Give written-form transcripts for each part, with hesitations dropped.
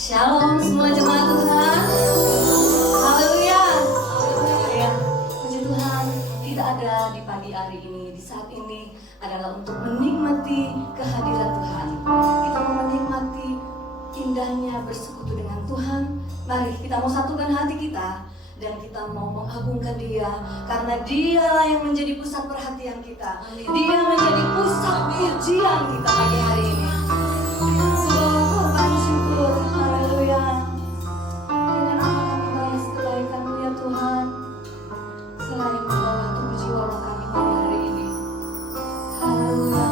Shalom semua jemaat Tuhan. Haleluya. Haleluya. Puji Tuhan, kita ada di pagi hari ini, di saat ini adalah untuk menikmati kehadiran Tuhan. Kita mau menikmati indahnya bersekutu dengan Tuhan. Mari kita mau satukan hati kita dan kita mau mengagungkan Dia, karena Dialah yang menjadi pusat perhatian kita. Dia menjadi pusat pujian kita pagi hari ini. Korban syukur, haleluya. Dengan apa kami balas kebaikan-Mu ya Tuhan, selain membawa tubuh jiwa roh kami pada hari ini. Haleluya.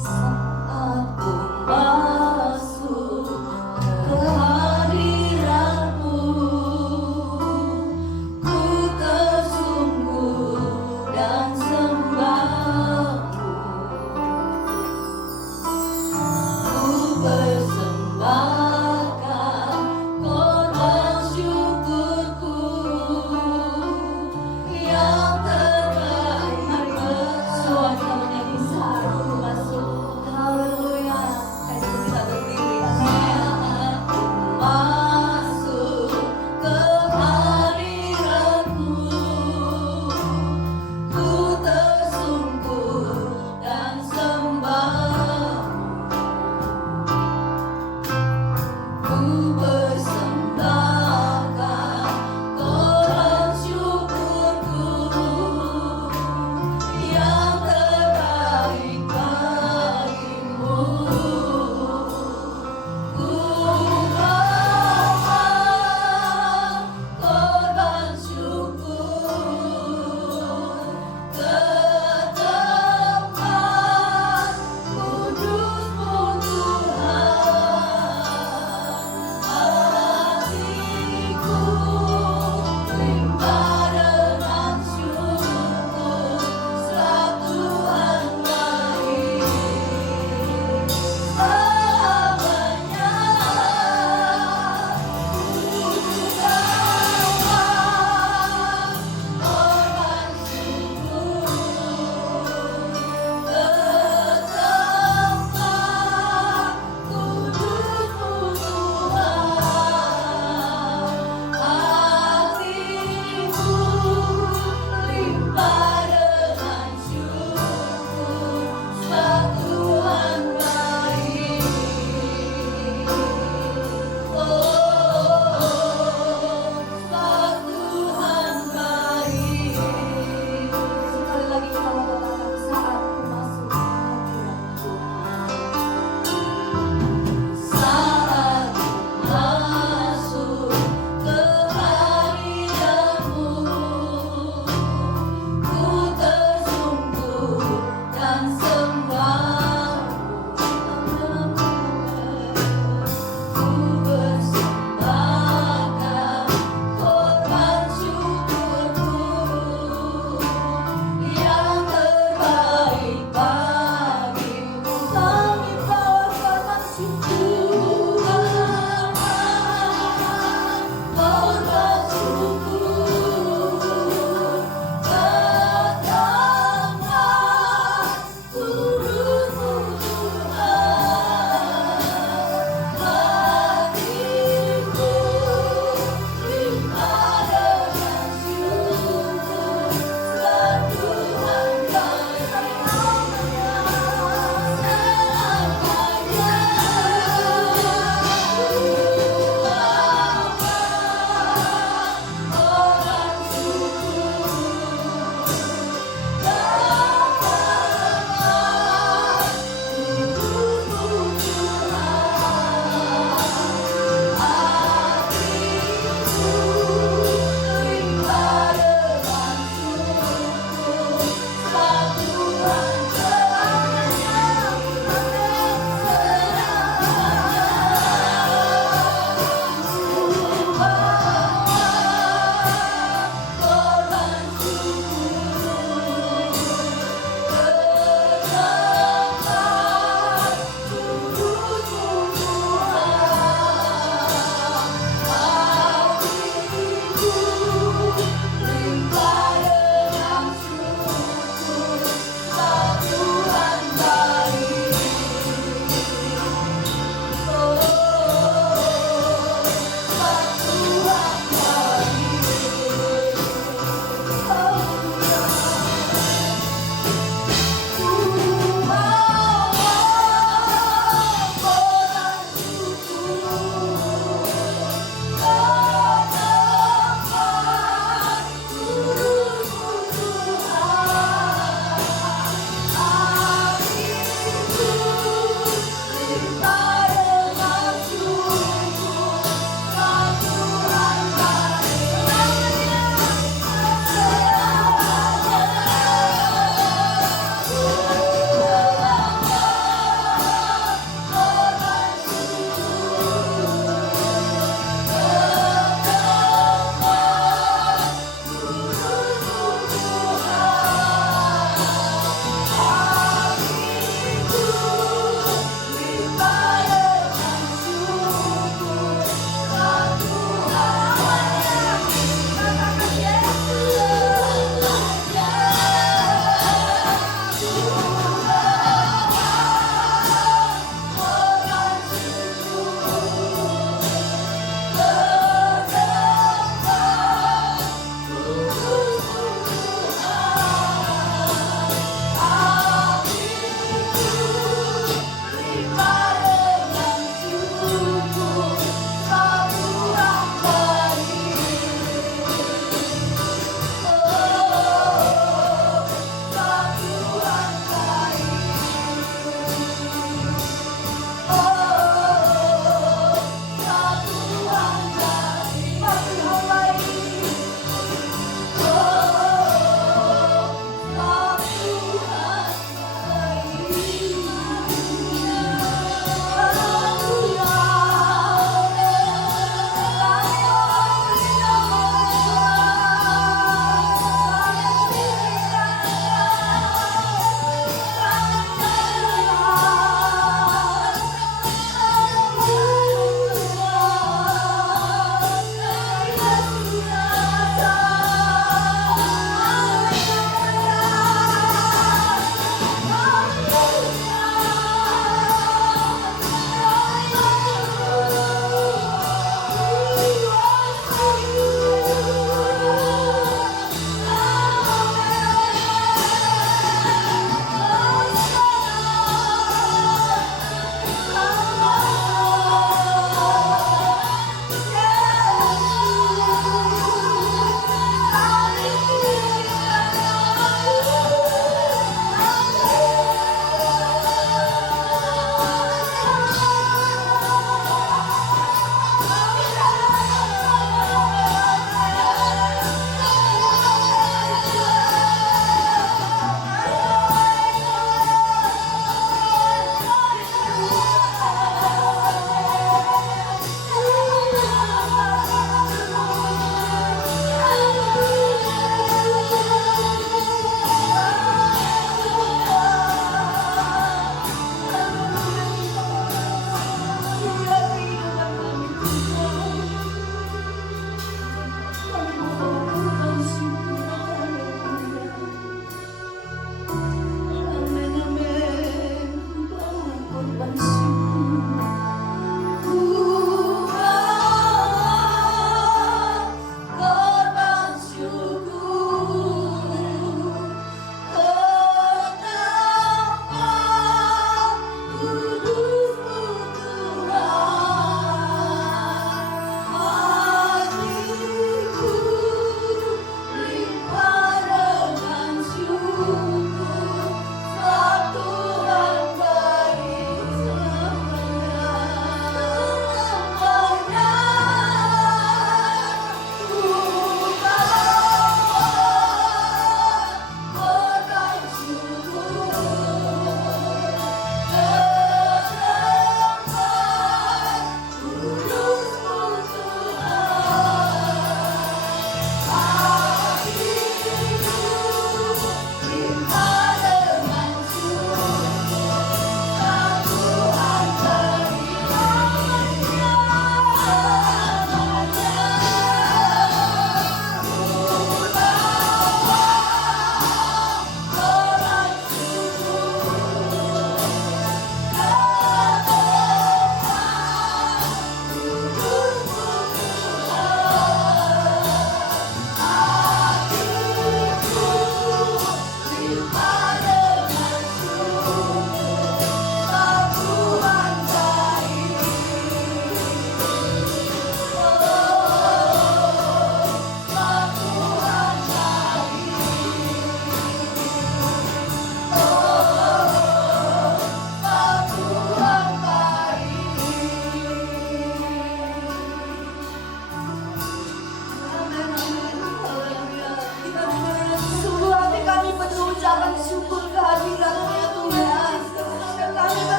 Saat ku masuk ke hadirat-Mu, ku tersungkur dan sembah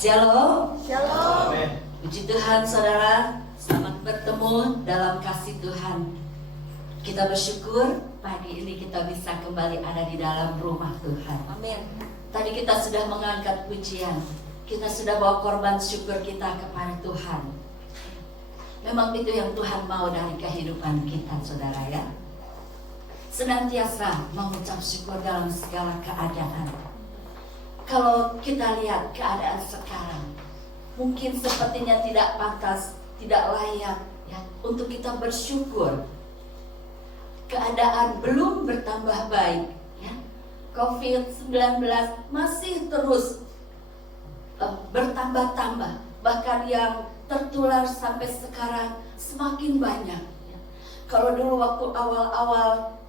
Shalom. Shalom. Puji Tuhan saudara, selamat bertemu dalam kasih Tuhan. Kita bersyukur pagi ini kita bisa kembali ada di dalam rumah Tuhan. Amin. Tadi kita sudah mengangkat pujian, kita sudah bawa korban syukur kita kepada Tuhan. Memang itu yang Tuhan mau dari kehidupan kita saudara ya. Senantiasa mengucap syukur dalam segala keadaan. Kalau kita lihat keadaan sekarang, mungkin sepertinya tidak pantas, tidak layak ya, untuk kita bersyukur. Keadaan belum bertambah baik ya. COVID-19 masih terus bertambah-tambah. Bahkan yang tertular sampai sekarang semakin banyak ya. Kalau dulu waktu awal-awal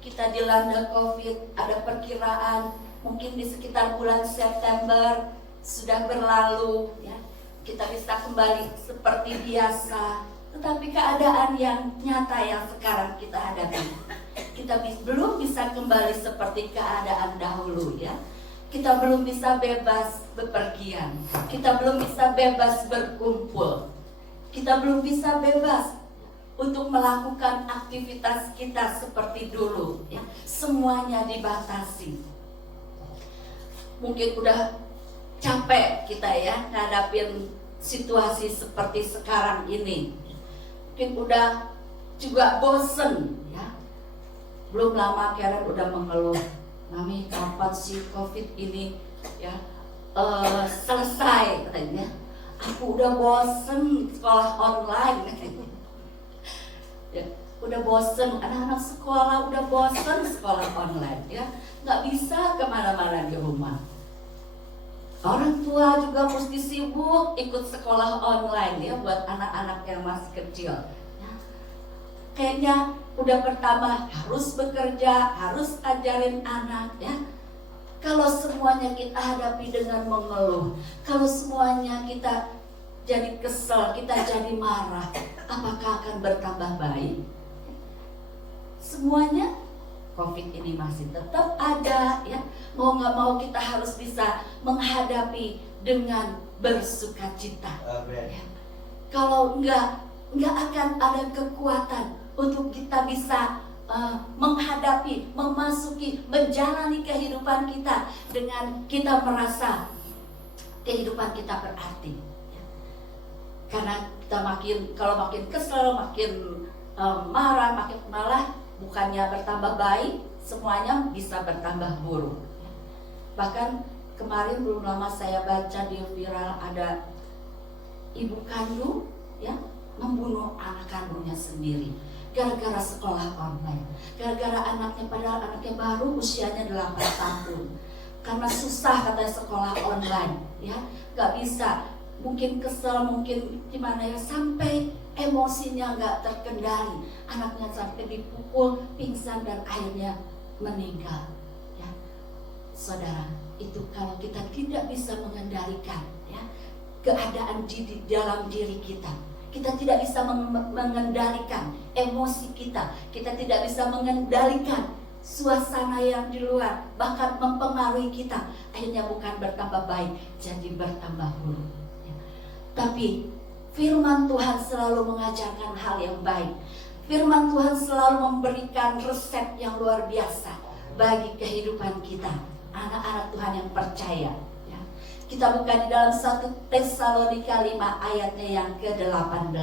kita dilanda COVID, ada perkiraan mungkin di sekitar bulan September sudah berlalu ya, kita bisa kembali seperti biasa. Tetapi keadaan yang nyata yang sekarang kita hadapi, kita belum bisa kembali seperti keadaan dahulu ya. Kita belum bisa bebas bepergian, kita belum bisa bebas berkumpul, kita belum bisa bebas untuk melakukan aktivitas kita seperti dulu, ya. Semuanya dibatasi. Mungkin udah capek kita ya ngadapin situasi seperti sekarang ini. Mungkin udah juga bosen, ya. Belum lama Karen udah mengeluh, "Mami, kapan sih COVID ini ya selesai?" katanya. "Aku udah bosen sekolah online." Ya, udah bosen, anak-anak sekolah udah bosen sekolah online, ya. Nggak bisa kemana-mana di rumah. Orang tua juga mesti sibuk ikut sekolah online, ya, buat anak-anak yang masih kecil. Kayaknya udah pertama harus bekerja, harus ajarin anak, ya. Kalau semuanya kita hadapi dengan mengeluh, kalau semuanya kita jadi kesel, kita jadi marah, apakah akan bertambah baik? Semuanya COVID ini masih tetap ada, ya. Mau nggak mau kita harus bisa menghadapi dengan bersukacita. Ya. Kalau nggak akan ada kekuatan untuk kita bisa menghadapi, memasuki, menjalani kehidupan kita dengan kita merasa kehidupan kita berarti. Ya. Karena kita kalau makin kesel, makin marah, makin malah bukannya bertambah baik, semuanya bisa bertambah buruk. Ya. Bahkan kemarin belum lama saya baca di viral ada ibu kandung, ya, membunuh anak kandungnya sendiri gara-gara sekolah online, gara-gara anaknya, padahal anaknya baru usianya 8 tahun, karena susah katanya sekolah online, ya, nggak bisa, mungkin kesel, mungkin gimana ya, sampai emosinya nggak terkendali, anaknya sampai dipukul, pingsan dan akhirnya meninggal, ya. Saudara, itu kalau kita tidak bisa mengendalikan, ya, keadaan di dalam diri kita. Kita tidak bisa mengendalikan emosi kita. Kita tidak bisa mengendalikan suasana yang di luar, bahkan mempengaruhi kita. Akhirnya bukan bertambah baik, jadi bertambah buruk. Ya. Tapi firman Tuhan selalu mengajarkan hal yang baik. Firman Tuhan selalu memberikan resep yang luar biasa bagi kehidupan kita, anak-anak Tuhan yang percaya. Kita buka di dalam 1 Tesalonika 5 ayatnya yang ke-18.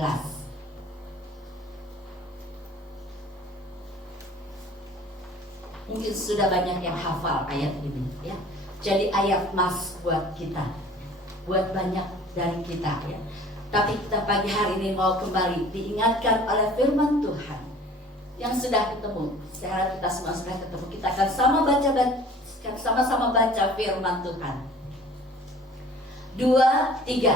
Mungkin sudah banyak yang hafal ayat ini, ya. Jadi ayat emas buat kita, buat banyak dari kita, ya. Tapi kita pagi hari ini mau kembali diingatkan oleh firman Tuhan yang sudah ketemu. Saya harap kita semua sudah ketemu. Kita akan sama-sama baca firman Tuhan. 2, 3.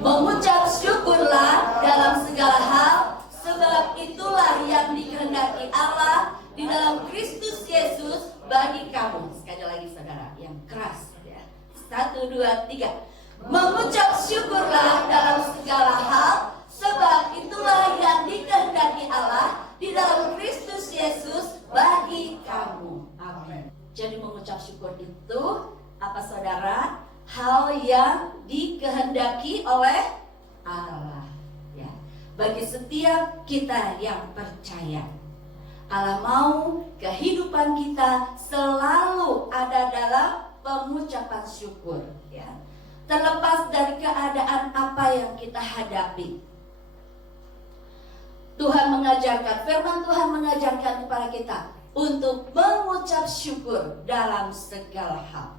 Mengucap syukurlah dalam segala hal, sebab itulah yang dikehendaki Allah di dalam Kristus Yesus bagi kamu. Sekali lagi saudara, yang keras, ya. 1, 2, 3. Mengucap syukurlah dalam segala hal, sebab itulah yang dikehendaki Allah di dalam Kristus Yesus bagi kamu. Amin. Jadi mengucap syukur itu apa saudara? Hal yang dikehendaki oleh Allah, ya. Bagi setiap kita yang percaya, Allah mau kehidupan kita selalu ada dalam pengucapan syukur, ya. Terlepas dari keadaan apa yang kita hadapi, Tuhan mengajarkan, firman Tuhan mengajarkan kepada kita untuk mengucap syukur dalam segala hal.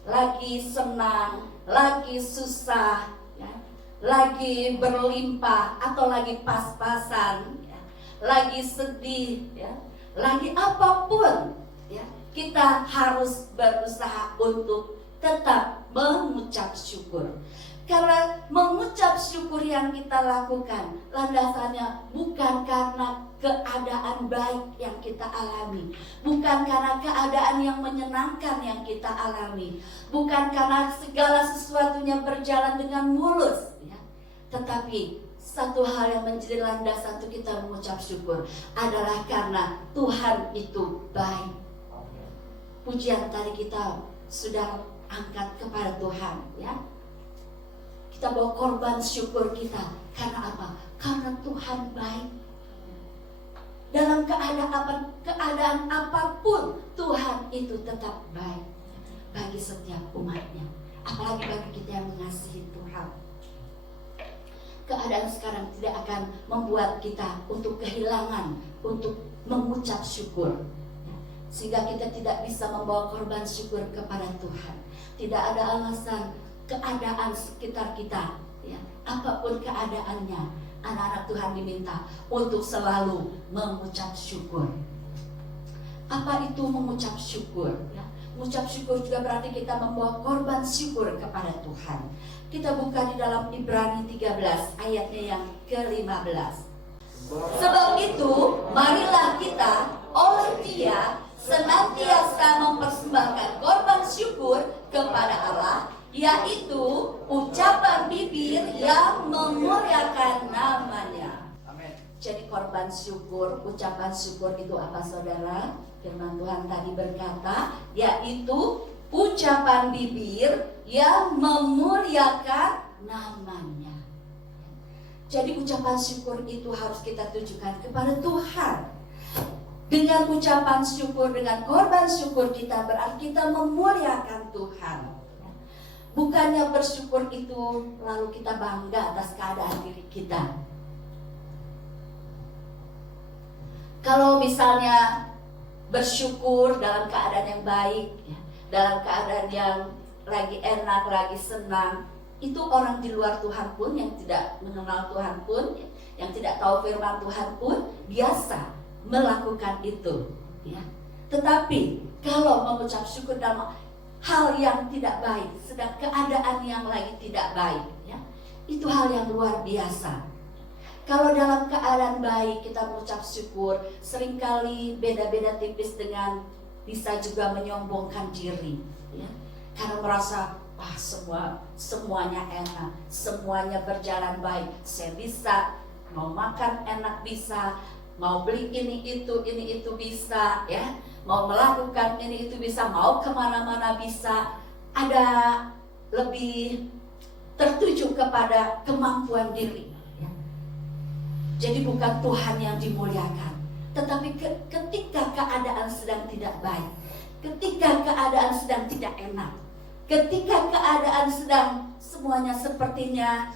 Lagi senang, lagi susah, ya, lagi berlimpah atau lagi pas-pasan, ya, lagi sedih, ya, lagi apapun, ya, kita harus berusaha untuk tetap mengucap syukur. Karena mengucap syukur yang kita lakukan landasannya bukan karena keadaan baik yang kita alami, bukan karena keadaan yang menyenangkan yang kita alami, bukan karena segala sesuatunya berjalan dengan mulus, ya. Tetapi satu hal yang menjadi landasan untuk kita mengucap syukur adalah karena Tuhan itu baik. Pujian tadi kita sudah angkat kepada Tuhan, ya. Kita bawa korban syukur kita. Karena apa? Karena Tuhan baik. Dalam keadaan apapun, Tuhan itu tetap baik bagi setiap umatnya. Apalagi bagi kita yang mengasihi Tuhan. Keadaan sekarang tidak akan membuat kita untuk kehilangan, untuk mengucap syukur, sehingga kita tidak bisa membawa korban syukur kepada Tuhan. Tidak ada alasan keadaan sekitar kita, ya, apapun keadaannya, anak-anak Tuhan diminta untuk selalu mengucap syukur. Apa itu mengucap syukur? Ya, mengucap syukur juga berarti kita membawa korban syukur kepada Tuhan. Kita buka di dalam Ibrani 13 ayatnya yang ke-15. Sebab itu, marilah kita oleh Dia senantiasa mempersembahkan korban syukur kepada Allah, yaitu ucapan bibir yang memuliakan namanya. Amin. Jadi korban syukur, ucapan syukur itu apa, saudara? Firman Tuhan tadi berkata, yaitu ucapan bibir yang memuliakan namanya. Jadi ucapan syukur itu harus kita tujukan kepada Tuhan. Dengan ucapan syukur, dengan korban syukur kita, berarti kita memuliakan Tuhan. Bukannya bersyukur itu lalu kita bangga atas keadaan diri kita. Kalau misalnya bersyukur dalam keadaan yang baik, ya, dalam keadaan yang lagi enak, lagi senang, itu orang di luar Tuhan pun, yang tidak mengenal Tuhan pun, yang tidak tahu firman Tuhan pun biasa melakukan itu, ya. Tetapi kalau mengucap syukur dalam hal yang tidak baik, sedang keadaan yang lagi tidak baik, ya, itu hal yang luar biasa. Kalau dalam keadaan baik kita mengucap syukur, seringkali beda-beda tipis dengan bisa juga menyombongkan diri, ya, karena merasa wah semuanya enak, semuanya berjalan baik, saya bisa, mau makan enak bisa, mau beli ini itu bisa, ya, mau melakukan ini itu bisa, mau kemana-mana bisa. Ada lebih tertuju kepada kemampuan diri, ya. Jadi bukan Tuhan yang dimuliakan, tetapi ketika keadaan sedang tidak baik, ketika keadaan sedang tidak enak, ketika keadaan sedang semuanya sepertinya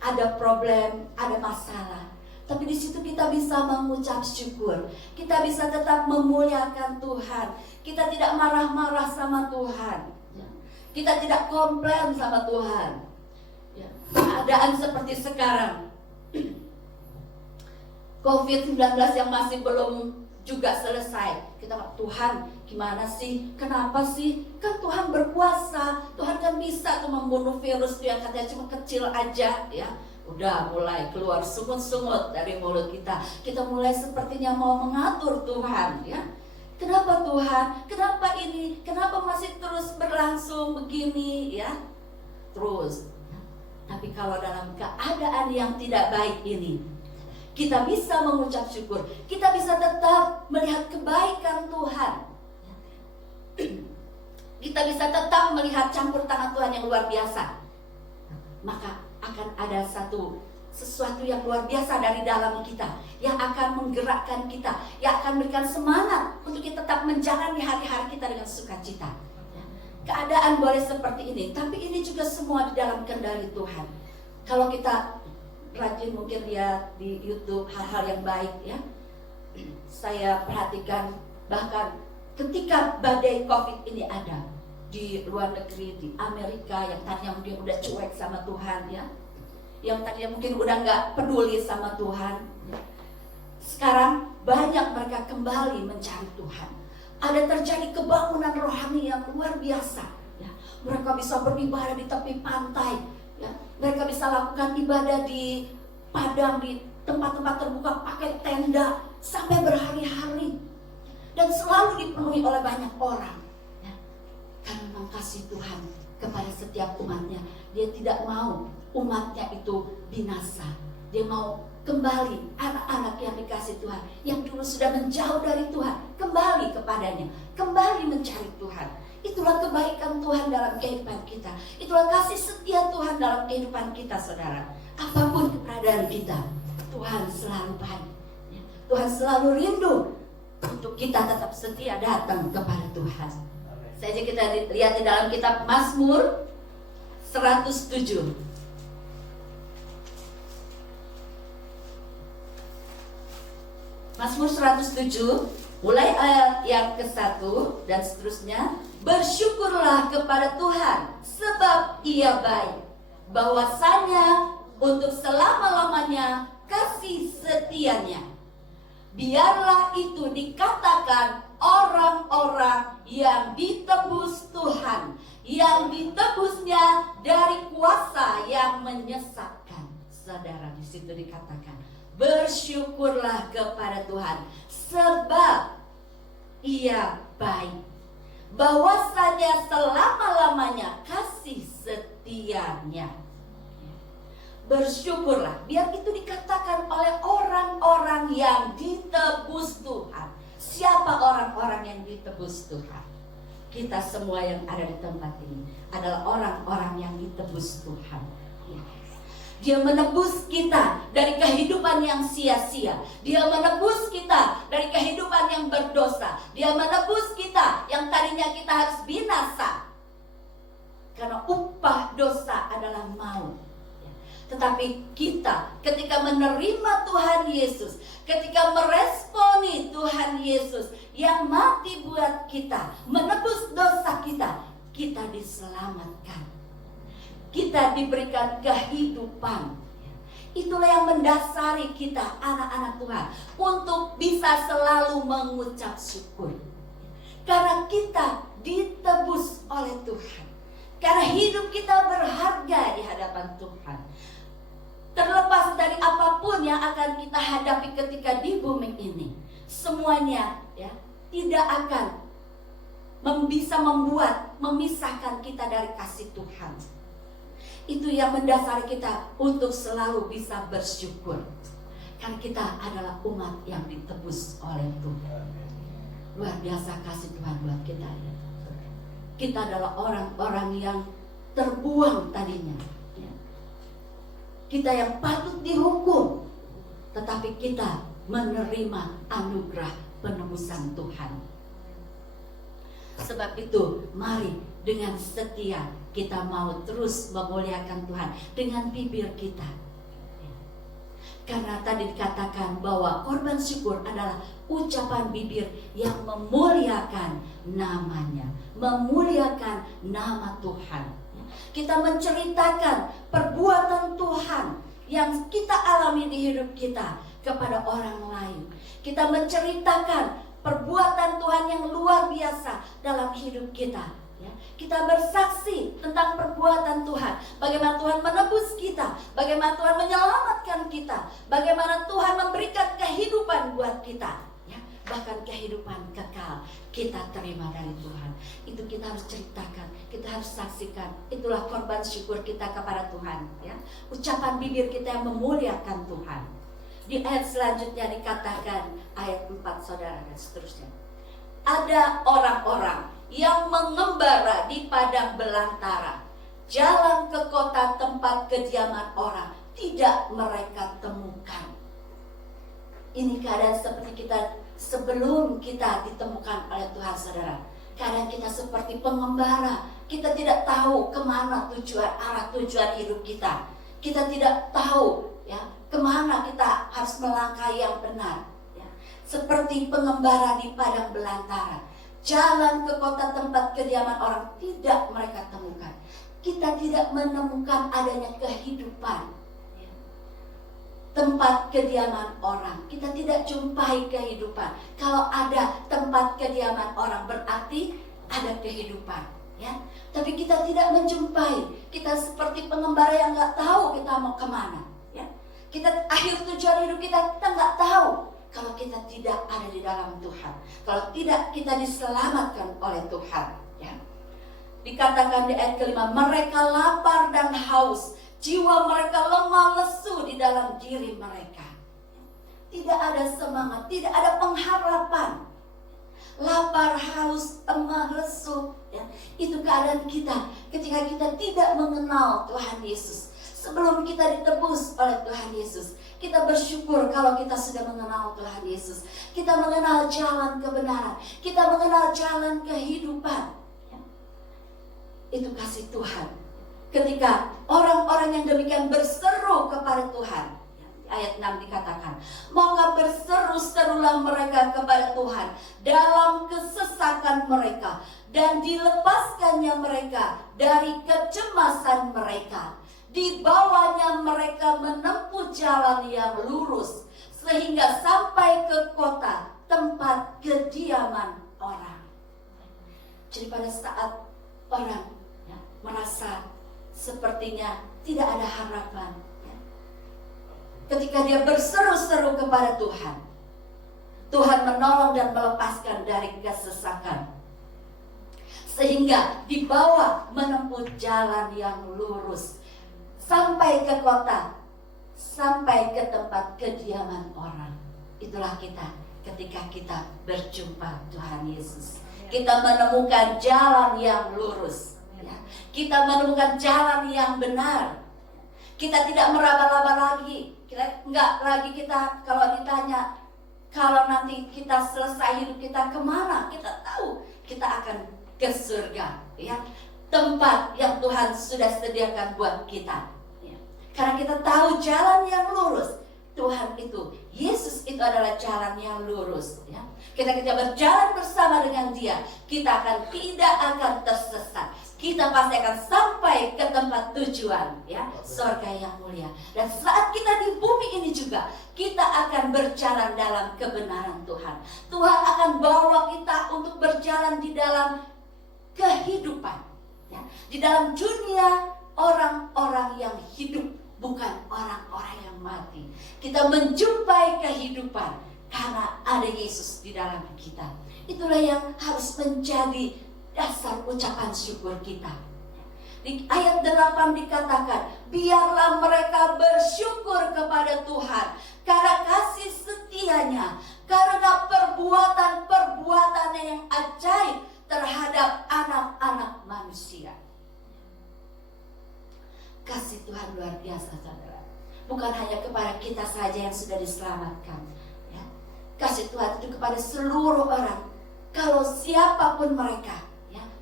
ada problem, ada masalah, tapi di situ kita bisa mengucap syukur. Kita bisa tetap memuliakan Tuhan. Kita tidak marah-marah sama Tuhan. Kita tidak komplain sama Tuhan. Keadaan seperti sekarang, COVID-19 yang masih belum juga selesai. Kita bilang, Tuhan gimana sih? Kenapa sih? Kan Tuhan berkuasa. Tuhan kan bisa tuh membunuh virus yang katanya cuma kecil aja, ya. Udah mulai keluar sungut-sungut dari mulut kita. Kita mulai sepertinya mau mengatur Tuhan, ya. Kenapa Tuhan? Kenapa ini? Kenapa masih terus berlangsung begini, ya? Terus. Tapi kalau dalam keadaan yang tidak baik ini, kita bisa mengucap syukur. Kita bisa tetap melihat kebaikan Tuhan. Kita bisa tetap melihat campur tangan Tuhan yang luar biasa. Maka akan ada sesuatu yang luar biasa dari dalam kita, yang akan menggerakkan kita, yang akan memberikan semangat untuk kita tetap menjalani hari-hari kita dengan sukacita. Keadaan boleh seperti ini, tapi ini juga semua di dalam kendali Tuhan. Kalau kita rajin mungkin lihat di YouTube hal-hal yang baik, ya, saya perhatikan bahkan ketika badai COVID ini ada di luar negeri, di Amerika, yang tadinya mungkin udah cuek sama Tuhan, ya, yang tadinya mungkin udah nggak peduli sama Tuhan, sekarang banyak mereka kembali mencari Tuhan. Ada terjadi kebangunan rohani yang luar biasa, ya. Mereka bisa beribadah di tepi pantai, ya. Mereka bisa lakukan ibadah di padang, di tempat-tempat terbuka, pakai tenda sampai berhari-hari, dan selalu dipenuhi oleh banyak orang, ya. Karena memang kasih Tuhan kepada setiap umatnya. Dia tidak mau umatnya itu binasa. Dia mau kembali anak-anak yang dikasih Tuhan, yang dulu sudah menjauh dari Tuhan, kembali kepadanya, kembali mencari Tuhan. Itulah kebaikan Tuhan dalam kehidupan kita. Itulah kasih setia Tuhan dalam kehidupan kita, saudara. Apapun keberadaan kita, Tuhan selalu baik. Tuhan selalu rindu untuk kita tetap setia datang kepada Tuhan. Saja kita lihat di dalam kitab Mazmur 107. Mazmur 107, mulai ayat yang ke-1 dan seterusnya. Bersyukurlah kepada Tuhan, sebab Ia baik. Bahwasanya untuk selama-lamanya kasih setianya. Biarlah itu dikatakan orang-orang yang ditebus Tuhan, yang ditebusnya dari kuasa yang menyesatkan. Saudara, di situ dikatakan, bersyukurlah kepada Tuhan, sebab Ia baik. Bahwasanya selama-lamanya kasih setianya. Bersyukurlah, biar itu dikatakan oleh orang-orang yang ditebus Tuhan. Siapa orang-orang yang ditebus Tuhan? Kita semua yang ada di tempat ini adalah orang-orang yang ditebus Tuhan. Dia menebus kita dari kehidupan yang sia-sia. Dia menebus kita dari kehidupan yang berdosa. Dia menebus kita yang tadinya kita harus binasa. Karena upah dosa adalah maut. Tetapi kita ketika menerima Tuhan Yesus, ketika meresponi Tuhan Yesus yang mati buat kita, menebus dosa kita, kita diselamatkan. Kita diberikan kehidupan. Itulah yang mendasari kita anak-anak Tuhan untuk bisa selalu mengucap syukur. Karena kita ditebus oleh Tuhan. Karena hidup kita berharga di hadapan Tuhan. Terlepas dari apapun yang akan kita hadapi ketika di bumi ini, semuanya ya tidak akan bisa memisahkan kita dari kasih Tuhan. Itu yang mendasari kita untuk selalu bisa bersyukur. Karena kita adalah umat yang ditebus oleh Tuhan. Luar biasa kasih Tuhan buat kita ya. Kita adalah orang-orang yang terbuang tadinya ya. Kita yang patut dihukum, tetapi kita menerima anugerah penebusan Tuhan. Sebab itu mari dengan setia kita mau terus memuliakan Tuhan dengan bibir kita. Karena tadi dikatakan bahwa korban syukur adalah ucapan bibir yang memuliakan namanya, memuliakan nama Tuhan. Kita menceritakan perbuatan Tuhan yang kita alami di hidup kita kepada orang lain. Kita menceritakan perbuatan Tuhan yang luar biasa dalam hidup kita. Kita bersaksi tentang perbuatan Tuhan. Bagaimana Tuhan menebus kita, bagaimana Tuhan menyelamatkan kita, bagaimana Tuhan memberikan kehidupan buat kita ya. Bahkan kehidupan kekal kita terima dari Tuhan. Itu kita harus ceritakan, kita harus saksikan. Itulah korban syukur kita kepada Tuhan ya. Ucapan bibir kita yang memuliakan Tuhan. Di ayat selanjutnya dikatakan, ayat 4 saudara dan seterusnya. Ada orang-orang yang mengembara di padang belantara, jalan ke kota tempat kediaman orang tidak mereka temukan. Ini keadaan seperti kita sebelum kita ditemukan oleh Tuhan, saudara. Keadaan kita seperti pengembara. Kita tidak tahu kemana arah tujuan hidup kita. Kita tidak tahu ya kemana kita harus melangkah yang benar. Ya. Seperti pengembara di padang belantara, jalan ke kota tempat kediaman orang tidak mereka temukan. Kita tidak menemukan adanya kehidupan tempat kediaman orang. Kita tidak jumpai kehidupan. Kalau ada tempat kediaman orang berarti ada kehidupan ya. Tapi kita tidak menjumpai. Kita seperti pengembara yang gak tahu kita mau kemana ya. Kita akhir tujuan hidup kita nggak tahu. Kalau kita tidak ada di dalam Tuhan, kalau tidak kita diselamatkan oleh Tuhan ya. Dikatakan di ayat kelima, mereka lapar dan haus, jiwa mereka lemah lesu di dalam diri mereka. Tidak ada semangat, tidak ada pengharapan. Lapar, haus, lemah lesu ya. Itu keadaan kita ketika kita tidak mengenal Tuhan Yesus. Sebelum kita ditebus oleh Tuhan Yesus, kita bersyukur kalau kita sudah mengenal Tuhan Yesus. Kita mengenal jalan kebenaran, kita mengenal jalan kehidupan, ya. Itu kasih Tuhan. Ketika orang-orang yang demikian berseru kepada Tuhan, ayat 6 dikatakan, maka berseru-serulah mereka kepada Tuhan dalam kesesakan mereka, dan dilepaskannya mereka dari kecemasan mereka. Dibawanya mereka menempuh jalan yang lurus, sehingga sampai ke kota tempat kediaman orang. Jadi pada saat orang, ya, merasa sepertinya tidak ada harapan, ketika dia berseru-seru kepada Tuhan, Tuhan menolong dan melepaskan dari kesesakan, sehingga dibawa menempuh jalan yang lurus sampai ke kota, sampai ke tempat kediaman orang. Itulah kita ketika kita berjumpa Tuhan Yesus. Kita menemukan jalan yang lurus, ya. Kita menemukan jalan yang benar. Kita tidak meraba-raba lagi. Enggak lagi kita kalau ditanya, kalau nanti kita selesai hidup kita kemana, kita tahu kita akan ke surga, ya, tempat yang Tuhan sudah sediakan buat kita, ya. Karena kita tahu jalan yang lurus. Tuhan itu, Yesus itu adalah jalan yang lurus, ya. Kita berjalan bersama dengan Dia, kita tidak akan tersesat. Kita pasti akan sampai ke tempat tujuan, ya, surga yang mulia. Dan saat kita di bumi ini juga, kita akan berjalan dalam kebenaran Tuhan. Tuhan akan bawa kita untuk berjalan di dalam kehidupan, ya, di dalam dunia orang-orang yang hidup, bukan orang-orang yang mati. Kita menjumpai kehidupan karena ada Yesus di dalam kita. Itulah yang harus menjadi dasar ucapan syukur kita. Di ayat 8 dikatakan, biarlah mereka bersyukur kepada Tuhan karena kasih setianya, karena perbuatan-perbuatannya yang ajaib terhadap anak-anak manusia. Kasih Tuhan luar biasa, saudara. Bukan hanya kepada kita saja yang sudah diselamatkan, ya. Kasih Tuhan itu kepada seluruh orang. Kalau siapapun mereka,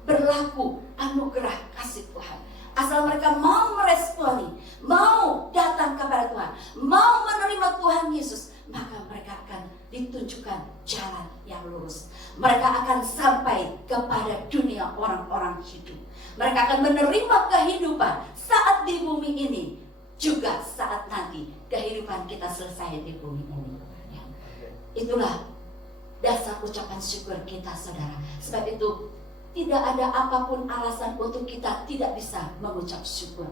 berlaku anugerah kasih Tuhan. Asal mereka mau meresponi, mau datang kepada Tuhan, mau menerima Tuhan Yesus, maka mereka akan ditunjukkan jalan yang lurus. Mereka akan sampai kepada dunia orang-orang hidup. Mereka akan menerima kehidupan saat di bumi ini, juga saat nanti kehidupan kita selesai di bumi ini, ya. Itulah dasar ucapan syukur kita, saudara. Sebab itu tidak ada apapun alasan untuk kita tidak bisa mengucap syukur,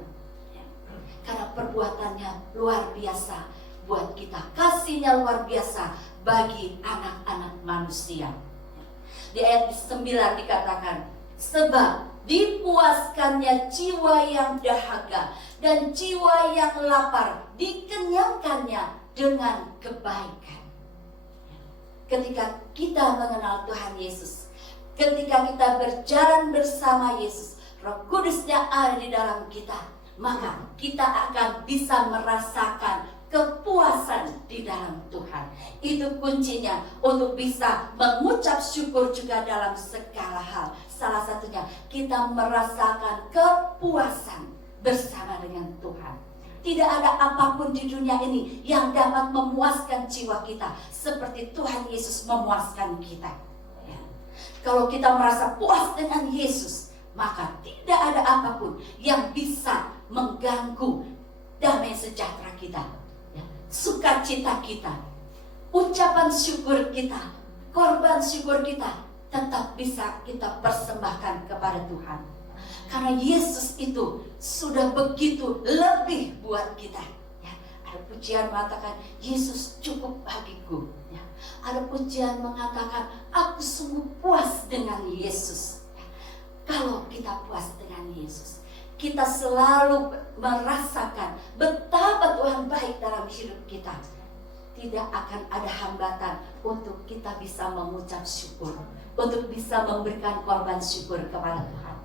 ya. Karena perbuatannya luar biasa buat kita. Kasihnya luar biasa bagi anak-anak manusia. Di ayat 9 dikatakan, sebab dipuaskannya jiwa yang dahaga dan jiwa yang lapar dikenyangkannya dengan kebaikan. Ketika kita mengenal Tuhan Yesus, ketika kita berjalan bersama Yesus, Roh Kudusnya ada di dalam kita, maka kita akan bisa merasakan kepuasan di dalam Tuhan. Itu kuncinya untuk bisa mengucap syukur juga dalam segala hal. Salah satunya kita merasakan kepuasan bersama dengan Tuhan. Tidak ada apapun di dunia ini yang dapat memuaskan jiwa kita seperti Tuhan Yesus memuaskan kita. Kalau kita merasa puas dengan Yesus, maka tidak ada apapun yang bisa mengganggu damai sejahtera kita, ya, sukacita kita, ucapan syukur kita, korban syukur kita tetap bisa kita persembahkan kepada Tuhan. Karena Yesus itu sudah begitu lebih buat kita, ya. Ada pujian mengatakan Yesus cukup bagiku, ya. Ada pujian mengatakan aku sungguh puas dengan Yesus. Kalau kita puas dengan Yesus, kita selalu merasakan betapa Tuhan baik dalam hidup kita. tidak akan ada hambatan untuk kita bisa mengucap syukur, untuk bisa memberikan korban syukur kepada Tuhan.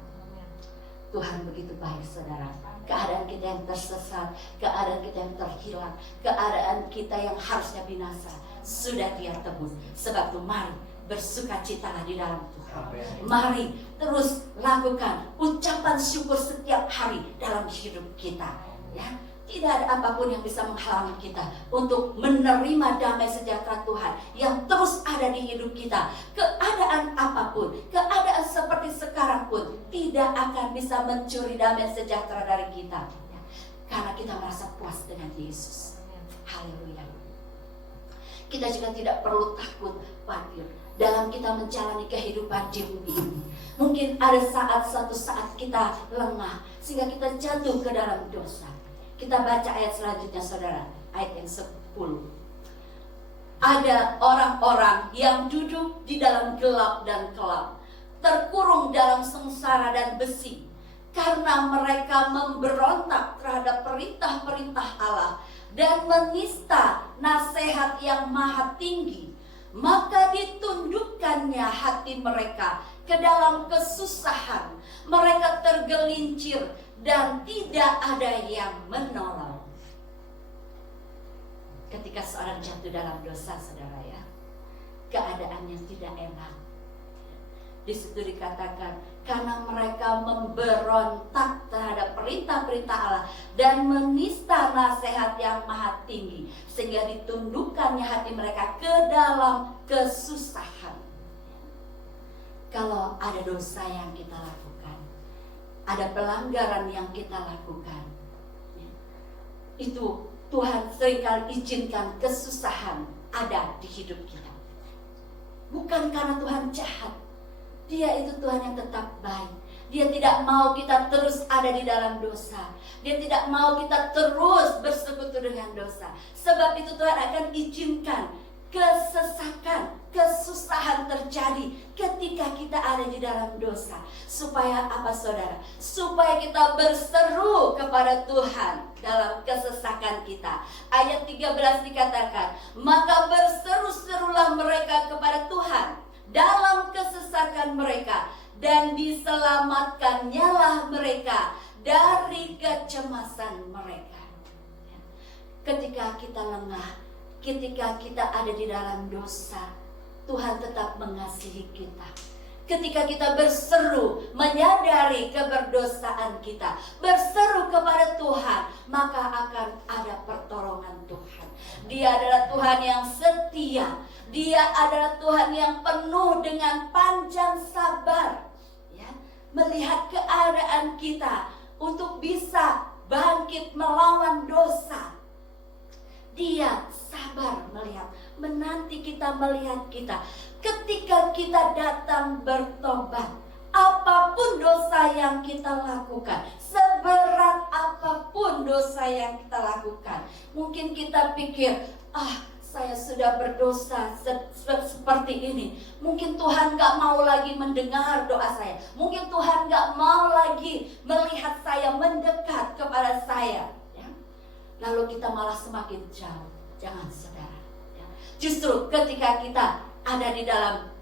Tuhan begitu baik, saudara. Keadaan kita yang tersesat, keadaan kita yang terhilang, keadaan kita yang harusnya binasa, sudah Dia tebus. Sebab itu mari bersukacitalah di dalam Tuhan. Mari terus lakukan ucapan syukur setiap hari dalam hidup kita, ya. Tidak ada apapun yang bisa menghalangi kita untuk menerima damai sejahtera Tuhan yang terus ada di hidup kita. Keadaan apapun, keadaan seperti sekarang pun tidak akan bisa mencuri damai sejahtera dari kita, ya. Karena kita merasa puas dengan Yesus. Haleluya. Kita juga tidak perlu takut, khawatir dalam kita menjalani kehidupan di bumi ini. Mungkin ada suatu saat kita lengah sehingga kita jatuh ke dalam dosa. Kita baca ayat selanjutnya, saudara, ayat yang 10. Ada orang-orang yang duduk di dalam gelap dan kelam, terkurung dalam sengsara dan besi, karena mereka memberontak terhadap perintah-perintah Allah dan menista nasihat yang maha tinggi. Maka ditundukkannya hati mereka ke dalam kesusahan, mereka tergelincir dan tidak ada yang menolong. Ketika seorang jatuh dalam dosa, saudara, ya, keadaannya tidak enak. Di situ dikatakan karena mereka memberontak terhadap perintah-perintah Allah dan menista nasihat yang maha tinggi, sehingga ditundukkannya hati mereka ke dalam kesusahan. Kalau ada dosa yang kita lakukan, ada pelanggaran yang kita lakukan, itu Tuhan seringkali izinkan kesusahan ada di hidup kita. Bukan karena Tuhan jahat, Dia itu Tuhan yang tetap baik. Dia tidak mau kita terus ada di dalam dosa. Dia tidak mau kita terus bersekutu dengan dosa. Sebab itu Tuhan akan izinkan kesesakan, kesusahan terjadi ketika kita ada di dalam dosa. Supaya apa, saudara? Supaya kita berseru kepada Tuhan dalam kesesakan kita. Ayat 13 dikatakan, maka berseru-serulah mereka kepada Tuhan dalam kesesakan mereka, dan diselamatkan-nyalah mereka dari kecemasan mereka. Ketika kita lengah, ketika kita ada di dalam dosa, Tuhan tetap mengasihi kita. Ketika kita berseru, menyadari keberdosaan kita, berseru kepada Tuhan, maka akan ada pertolongan Tuhan. Dia adalah Tuhan yang setia. Dia adalah Tuhan yang penuh dengan panjang sabar, ya, melihat keadaan kita untuk bisa bangkit melawan dosa. Dia sabar melihat, menanti kita, melihat kita. Ketika kita datang bertobat, apapun dosa yang kita lakukan, seberat apapun dosa yang kita lakukan, mungkin kita pikir, saya sudah berdosa seperti ini, mungkin Tuhan gak mau lagi mendengar doa saya, mungkin Tuhan gak mau lagi melihat saya, mendekat kepada saya, ya. Lalu kita malah semakin jauh. Jangan, saudara, ya. Justru ketika kita ada di dalam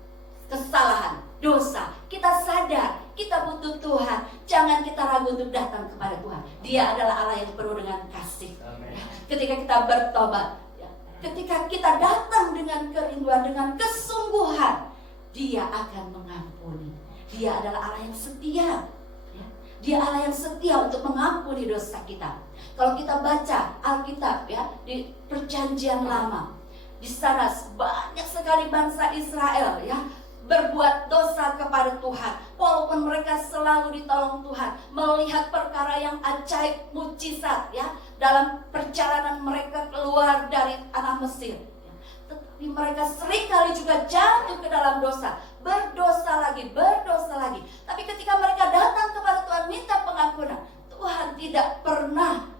kesalahan, dosa, kita sadar kita butuh Tuhan, jangan kita ragu untuk datang kepada Tuhan. Dia adalah Allah yang penuh dengan kasih, ya. Ketika kita bertobat, ketika kita datang dengan kerinduan, dengan kesungguhan, Dia akan mengampuni. Dia adalah Allah yang setia, ya. Dia Allah yang setia untuk mengampuni dosa kita. Kalau kita baca Alkitab, ya, di Perjanjian Lama, di sana banyak sekali bangsa Israel, ya, berbuat dosa kepada Tuhan, walaupun mereka selalu ditolong Tuhan, melihat perkara yang ajaib, mukjizat, ya, dalam perjalanan mereka keluar dari tanah Mesir, ya. Tetapi mereka seringkali juga jatuh ke dalam dosa, berdosa lagi. Tapi ketika mereka datang kepada Tuhan minta pengampunan, Tuhan tidak pernah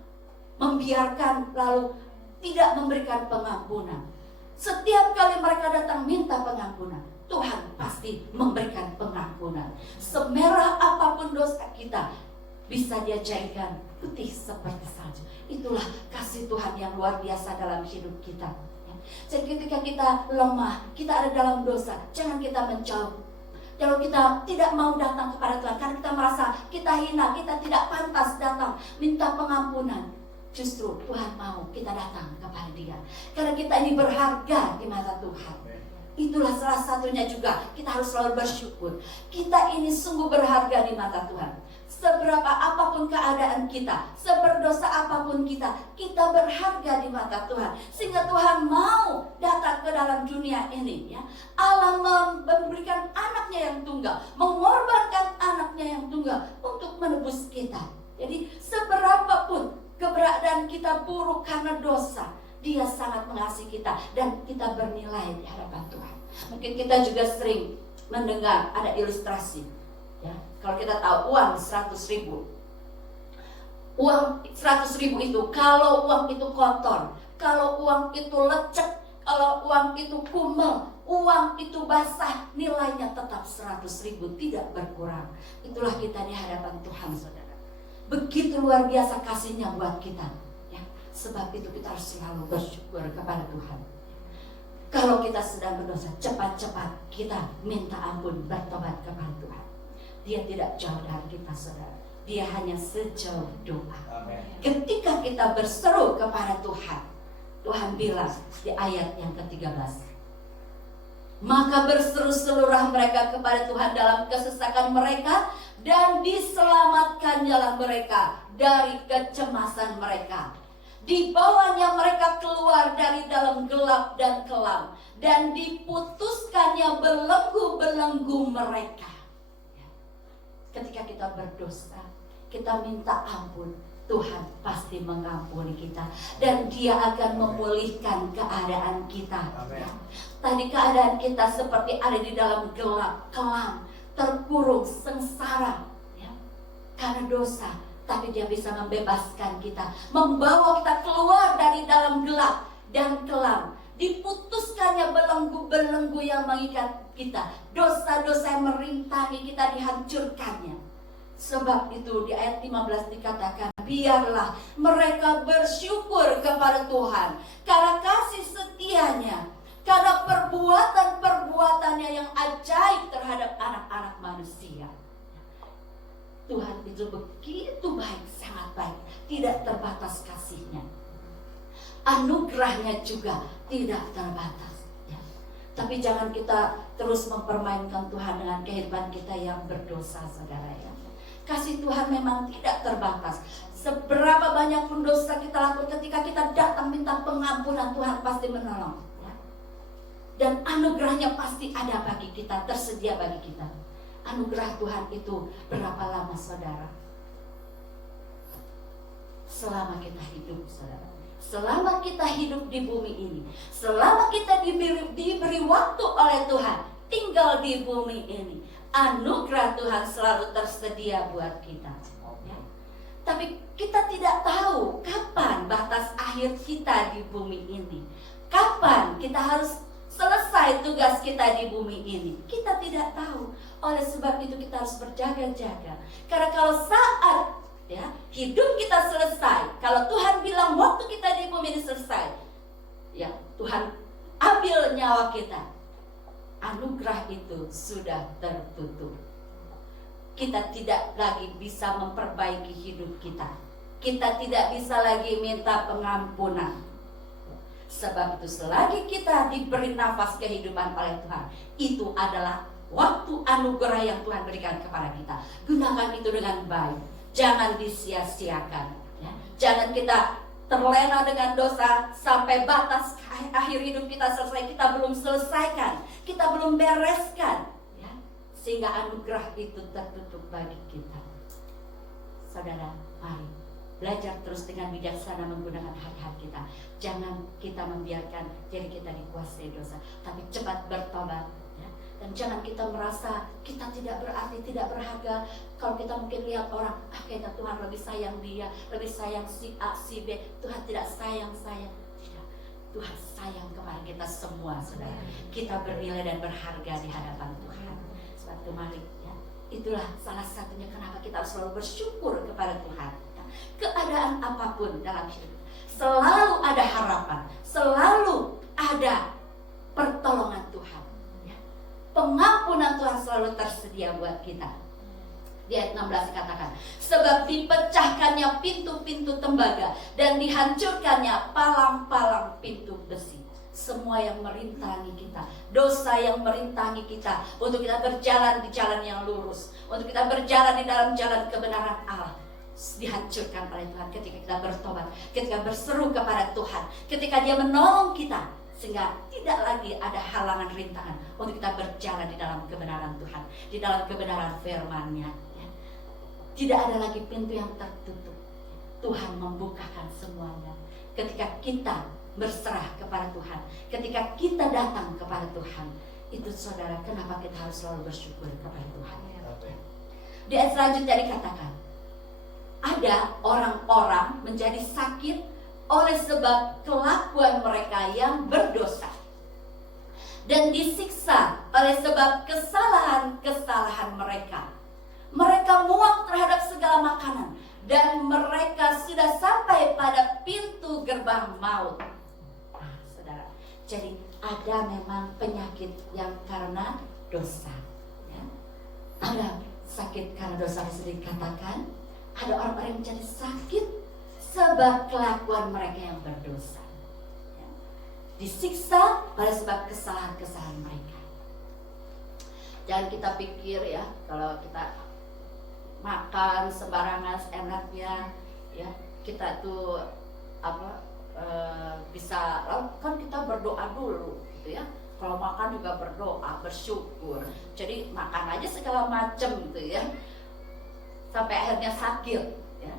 membiarkan lalu tidak memberikan pengampunan. Setiap kali mereka datang minta pengampunan, Tuhan pasti memberikan pengampunan. Semerah apapun dosa kita, bisa Dia jadikan putih seperti salju. Itulah kasih Tuhan yang luar biasa dalam hidup kita. Jadi ketika kita lemah, kita ada dalam dosa, jangan kita menjauh. Kalau kita tidak mau datang kepada Tuhan karena kita merasa kita hina, kita tidak pantas datang minta pengampunan, justru Tuhan mau kita datang kepada Dia karena kita ini berharga di mata Tuhan. Itulah salah satunya juga, kita harus selalu bersyukur. Kita ini sungguh berharga di mata Tuhan. Seberapa apapun keadaan kita, seberdosa apapun kita berharga di mata Tuhan. Sehingga Tuhan mau datang ke dalam dunia ini, ya. Allah memberikan anaknya yang tunggal, mengorbankan anaknya yang tunggal untuk menebus kita. Jadi seberapapun keberadaan kita buruk karena dosa, Dia sangat mengasihi kita dan kita bernilai di hadapan Tuhan. Mungkin kita juga sering mendengar ada ilustrasi, ya. Kalau kita tahu uang 100.000, uang 100.000 itu, kalau uang itu kotor, kalau uang itu lecek, kalau uang itu kumel, uang itu basah, nilainya tetap 100.000, tidak berkurang. Itulah kita di hadapan Tuhan, saudara. Begitu luar biasa kasihnya buat kita, ya. Sebab itu kita harus selalu bersyukur kepada Tuhan. Kalau kita sedang berdosa, cepat-cepat kita minta ampun, bertobat kepada Tuhan. Dia tidak jauh dari kita, saudara. Dia hanya sejauh doa. Amen. Ketika kita berseru kepada Tuhan, Tuhan bilang di ayat yang ke-13, maka berseru-serulah mereka kepada Tuhan dalam kesesakan mereka, dan diselamatkannya mereka dari kecemasan mereka. Dibawanya mereka keluar dari dalam gelap dan kelam, dan diputuskannya belenggu-belenggu mereka. Ketika kita berdosa, kita minta ampun, Tuhan pasti mengampuni kita dan Dia akan memulihkan keadaan kita. Ya. Tadi keadaan kita seperti ada di dalam gelap, kelam, terkurung, sengsara, ya, karena dosa. Tapi Dia bisa membebaskan kita, membawa kita keluar dari dalam gelap dan kelam. Diputuskannya belenggu-belenggu yang mengikat kita, dosa-dosa yang merintangi kita dihancurkannya. Sebab itu di ayat 15 dikatakan, biarlah mereka bersyukur kepada Tuhan karena kasih setianya, karena perbuatan-perbuatannya yang ajaib terhadap anak-anak manusia. Tuhan itu begitu baik, sangat baik, tidak terbatas kasihnya. Anugerahnya juga tidak terbatas, ya. Tapi jangan kita terus mempermainkan Tuhan dengan kehidupan kita yang berdosa, saudara, ya. Kasih Tuhan memang tidak terbatas. Seberapa banyak pun dosa kita lakukan, ketika kita datang minta pengampunan, Tuhan pasti menolong, ya. Dan anugerahnya pasti ada bagi kita, tersedia bagi kita. Anugerah Tuhan itu berapa lama, saudara? Selama kita hidup, saudara. Selama kita hidup di bumi ini, selama kita diberi waktu oleh Tuhan tinggal di bumi ini, anugerah Tuhan selalu tersedia buat kita, ya. Tapi kita tidak tahu kapan batas akhir kita di bumi ini, kapan kita harus selesai tugas kita di bumi ini. Kita tidak tahu. Oleh sebab itu kita harus berjaga-jaga. Karena kalau saat, ya, hidup kita selesai, kalau Tuhan bilang waktu kita di bumi ini selesai, ya, Tuhan ambil nyawa kita, anugerah itu sudah tertutup. Kita tidak lagi bisa memperbaiki hidup kita. Kita tidak bisa lagi minta pengampunan. Sebab itu selagi kita diberi nafas kehidupan oleh Tuhan, itu adalah waktu anugerah yang Tuhan berikan kepada kita. Gunakan itu dengan baik. Jangan disia-siakan, ya. Jangan kita terlena dengan dosa sampai batas akhir hidup kita selesai, kita belum selesaikan, kita belum bereskan, ya. Sehingga anugerah itu tertutup bagi kita. Saudara, mari belajar terus dengan bijaksana menggunakan hati-hati kita. Jangan kita membiarkan diri kita dikuasai dosa, tapi cepat bertobat, ya. Dan jangan kita merasa kita tidak berarti, tidak berharga. Kalau kita mungkin lihat orang, kayaknya Tuhan lebih sayang dia, lebih sayang si A, si B. Tuhan tidak sayang saya. Tidak. Tuhan sayang kepada kita semua, saudara. Kita bernilai dan berharga di hadapan Tuhan. Sebab itu mari, ya. Itulah salah satunya kenapa kita harus selalu bersyukur kepada Tuhan, ya. Keadaan apapun dalam hidup, selalu ada harapan, selalu ada Di ayat 16 dikatakan, sebab dipecahkannya pintu-pintu tembaga dan dihancurkannya palang-palang pintu besi. Semua yang merintangi kita, dosa yang merintangi kita, untuk kita berjalan di jalan yang lurus, untuk kita berjalan di dalam jalan kebenaran Allah, dihancurkan oleh Tuhan ketika kita bertobat, ketika berseru kepada Tuhan, ketika Dia menolong kita, sehingga tidak lagi ada halangan rintangan untuk kita berjalan di dalam kebenaran Tuhan, di dalam kebenaran firman-Nya. Tidak ada lagi pintu yang tertutup. Tuhan membukakan semuanya ketika kita berserah kepada Tuhan, ketika kita datang kepada Tuhan. Itu saudara, kenapa kita harus selalu bersyukur kepada Tuhan. Di ayat selanjutnya dikatakan, ada orang-orang menjadi sakit oleh sebab kelakuan mereka yang berdosa, dan disiksa oleh sebab kesalahan-kesalahan mereka. Mereka muak terhadap segala makanan, dan mereka sudah sampai pada pintu gerbang maut. Nah, saudara, jadi ada memang penyakit yang karena dosa, ya. Ada sakit karena dosa, sudah dikatakan. Ada orang-orang yang menjadi sakit sebab kelakuan mereka yang berdosa, ya. Disiksa pada sebab kesalahan-kesalahan mereka. Jangan kita pikir ya, kalau kita makan sembarangan seenaknya, ya kita tuh bisa, kan kita berdoa dulu gitu ya. Kalau makan juga berdoa, bersyukur. Jadi makan aja segala macam gitu ya, sampai akhirnya sakit ya.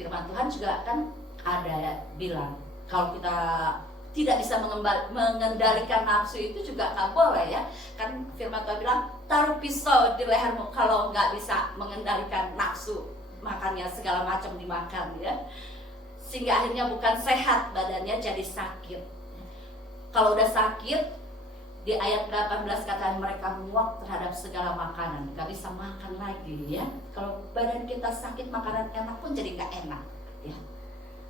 Firman Tuhan juga kan ada ya, bilang kalau kita tidak bisa mengendalikan nafsu itu juga nggak boleh ya. Kan firman Tuhan bilang, taruh pisau di lehermu kalau nggak bisa mengendalikan nafsu, makannya segala macam dimakan ya, sehingga akhirnya bukan sehat badannya, jadi sakit. Kalau udah sakit, di ayat 18 katakan mereka muak terhadap segala makanan, nggak bisa makan lagi ya. Kalau badan kita sakit, makanan enak pun jadi nggak enak ya.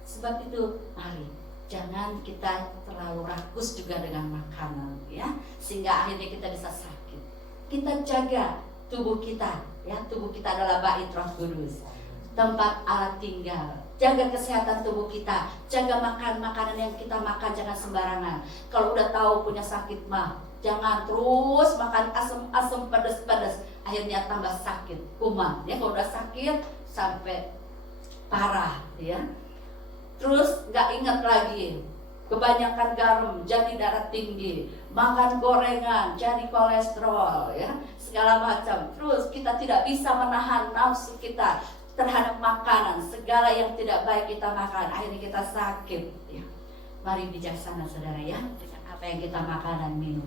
Sebab itu mari jangan kita terlalu rakus juga dengan makanan ya, sehingga akhirnya kita bisa sakit. Kita jaga tubuh kita ya, tubuh kita adalah bait Roh Kudus, tempat Allah tinggal. Jaga kesehatan tubuh kita, jaga makan makanan yang kita makan, jangan sembarangan. Kalau udah tahu punya sakit mah jangan terus makan asam-asam pedas-pedas, akhirnya tambah sakit kuman ya. Kalau udah sakit sampai parah ya. Terus nggak ingat lagi, kebanyakan garam jadi darah tinggi, makan gorengan jadi kolesterol ya, segala macam. Terus kita tidak bisa menahan nafsu kita terhadap makanan, segala yang tidak baik kita makan, akhirnya kita sakit ya. Mari bijaksana saudara ya, dengan apa yang kita makan dan minum.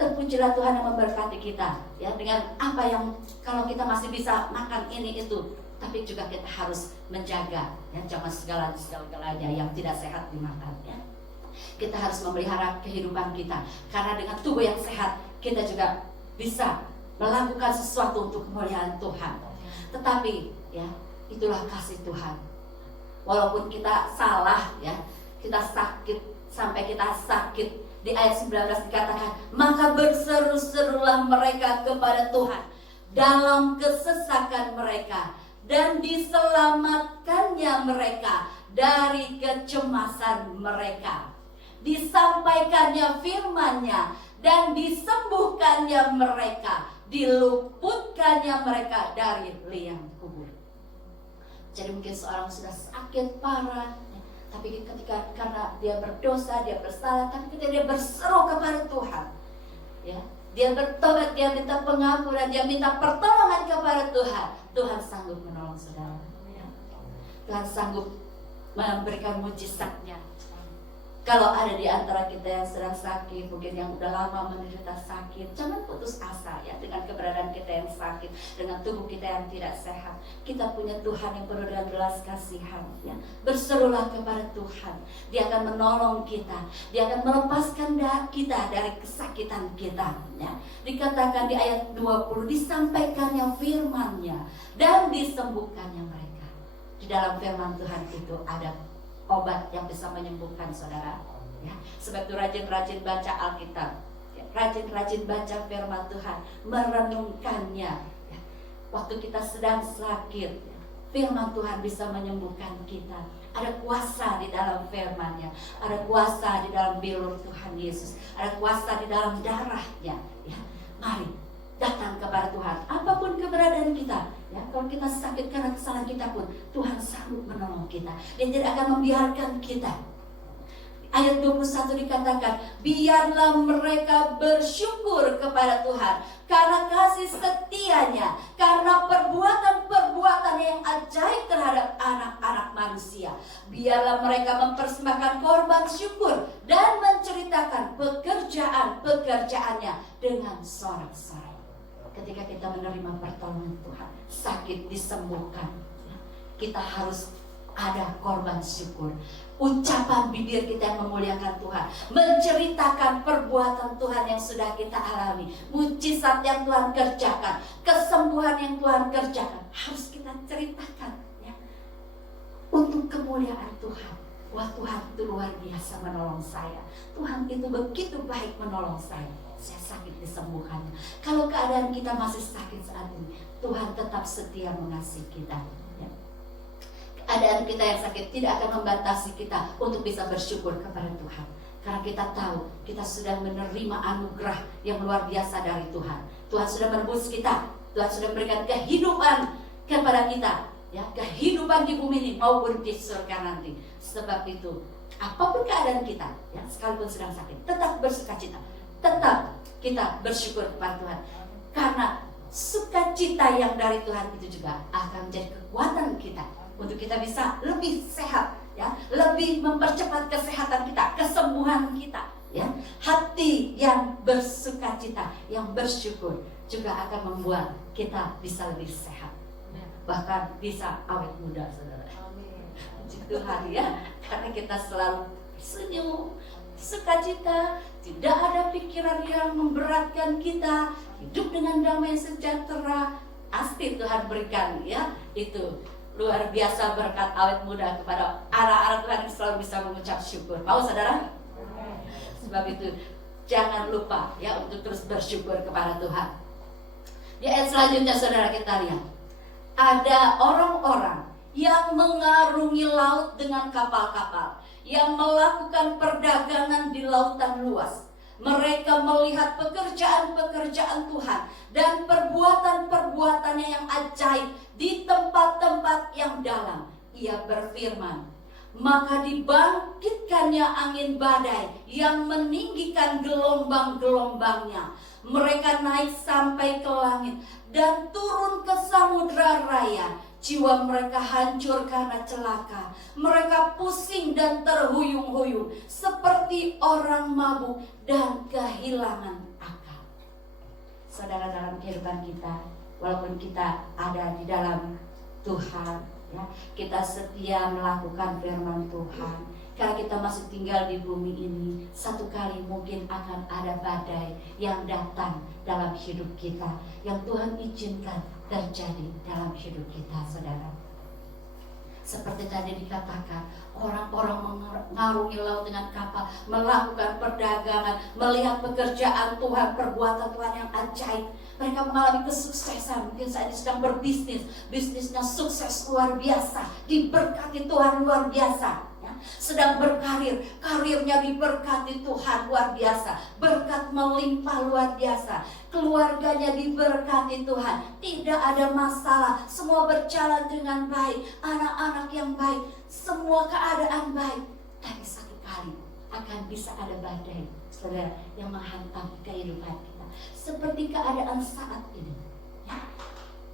Terpujilah Tuhan yang memberkati kita ya, dengan apa yang kalau kita masih bisa makan ini itu, tapi juga kita harus menjaga ya, jangan segala-galanya yang tidak sehat dimakan ya. Kita harus memelihara kehidupan kita, karena dengan tubuh yang sehat kita juga bisa melakukan sesuatu untuk kemuliaan Tuhan. Tetapi ya, itulah kasih Tuhan. Walaupun kita salah ya, kita sakit, sampai kita sakit, di ayat 19 dikatakan, maka berseru-serulah mereka kepada Tuhan dalam kesesakan mereka, dan diselamatkannya mereka dari kecemasan mereka. Disampaikannya firman-Nya dan disembuhkannya mereka, diluputkannya mereka dari liang kubur. Jadi mungkin seorang sudah sakit parah, tapi ketika karena dia berdosa, dia bersalah, tapi ketika dia berseru kepada Tuhan ya, dia bertobat, dia minta pengampunan, dia minta pertolongan kepada Tuhan, Tuhan sanggup menolong saudara ya. Tuhan sanggup memberikan mujizatnya. Kalau ada di antara kita yang sedang sakit, mungkin yang udah lama menderita sakit, jangan putus asa ya, dengan keberadaan kita yang sakit, dengan tubuh kita yang tidak sehat. Kita punya Tuhan yang penuh dengan belas kasihan ya. Berserulah kepada Tuhan, Dia akan menolong kita, Dia akan melepaskan kita dari kesakitan kita ya. Dikatakan di ayat 20, disampaikannya firman-Nya dan disembuhkannya mereka. Di dalam firman Tuhan itu ada obat yang bisa menyembuhkan saudara ya. Sebab itu rajin-rajin baca Alkitab ya. Rajin-rajin baca firman Tuhan, merenungkannya ya. waktu kita sedang sakit, firman Tuhan bisa menyembuhkan kita. Ada kuasa di dalam firman-Nya, ada kuasa di dalam bilur Tuhan Yesus, ada kuasa di dalam darah-Nya. Ya, mari datang kepada Tuhan, apapun keberadaan kita. Ya, kalau kita sakit karena kesalahan kita pun, Tuhan sanggup menolong kita. Dia tidak akan membiarkan kita. Ayat 21 dikatakan, biarlah mereka bersyukur kepada Tuhan karena kasih setianya, karena perbuatan-perbuatan yang ajaib terhadap anak-anak manusia. Biarlah mereka mempersembahkan korban syukur dan menceritakan pekerjaan-pekerjaannya dengan sorak-sorai. Ketika kita menerima pertolongan Tuhan, sakit disembuhkan, kita harus ada korban syukur, ucapan bibir kita yang memuliakan Tuhan, menceritakan perbuatan Tuhan yang sudah kita alami, mujizat yang Tuhan kerjakan, kesembuhan yang Tuhan kerjakan, harus kita ceritakan, ya, untuk kemuliaan Tuhan. Wah, Tuhan itu luar biasa menolong saya, Tuhan itu begitu baik menolong saya sakit disembuhkannya. Kalau keadaan kita masih sakit saat ini, Tuhan tetap setia mengasihi kita. Keadaan kita yang sakit tidak akan membatasi kita untuk bisa bersyukur kepada Tuhan, karena kita tahu kita sudah menerima anugerah yang luar biasa dari Tuhan. Tuhan sudah menebus kita, Tuhan sudah memberikan kehidupan kepada kita, ya, kehidupan di bumi ini maupun di surga nanti. Sebab itu, apapun keadaan kita, ya, sekalipun sedang sakit, tetap bersukacita, tetap kita bersyukur kepada Tuhan, karena sukacita yang dari Tuhan itu juga akan menjadi kekuatan kita untuk kita bisa lebih sehat, ya, lebih mempercepat kesehatan kita, kesembuhan kita, ya. Hati yang bersukacita, yang bersyukur juga akan membuat kita bisa lebih sehat, bahkan bisa awet muda, saudara. Puji Tuhan, ya, karena kita selalu senyum, sukacita, tidak ada pikiran yang memberatkan kita, hidup dengan damai sejahtera. Pasti Tuhan berikan, ya, itu luar biasa berkat awet muda kepada anak-anak Tuhan yang selalu bisa mengucap syukur. Mau, saudara? Sebab itu jangan lupa, ya, untuk terus bersyukur kepada Tuhan. Di ayat selanjutnya, saudara, kita lihat ada orang-orang yang mengarungi laut dengan kapal-kapal, yang melakukan perdagangan di lautan luas. Mereka melihat pekerjaan-pekerjaan Tuhan dan perbuatan-perbuatannya yang ajaib di tempat-tempat yang dalam. Ia berfirman, maka dibangkitkannya angin badai yang meninggikan gelombang-gelombangnya. Mereka naik sampai ke langit dan turun ke samudra raya. Jiwa mereka hancur karena celaka. Mereka pusing dan terhuyung-huyung seperti orang mabuk dan kehilangan akal. Saudara, dalam kehidupan kita, walaupun kita ada di dalam Tuhan, ya, kita setia melakukan firman Tuhan. Karena kita masih tinggal di bumi ini, satu kali mungkin akan ada badai yang datang dalam hidup kita, yang Tuhan izinkan terjadi dalam hidup kita, saudara. Seperti tadi dikatakan, orang-orang mengarungi laut dengan kapal, melakukan perdagangan, melihat pekerjaan Tuhan, perbuatan Tuhan yang ajaib. Mereka mengalami kesuksesan, mungkin saat ini sedang berbisnis, bisnisnya sukses luar biasa, diberkati Tuhan luar biasa. Sedang berkarir, karirnya diberkati Tuhan luar biasa, berkat melimpah luar biasa, keluarganya diberkati Tuhan, tidak ada masalah, semua berjalan dengan baik, anak-anak yang baik, semua keadaan baik. Tapi satu kali akan bisa ada badai, saudara, yang menghantam kehidupan kita, seperti keadaan saat ini, ya.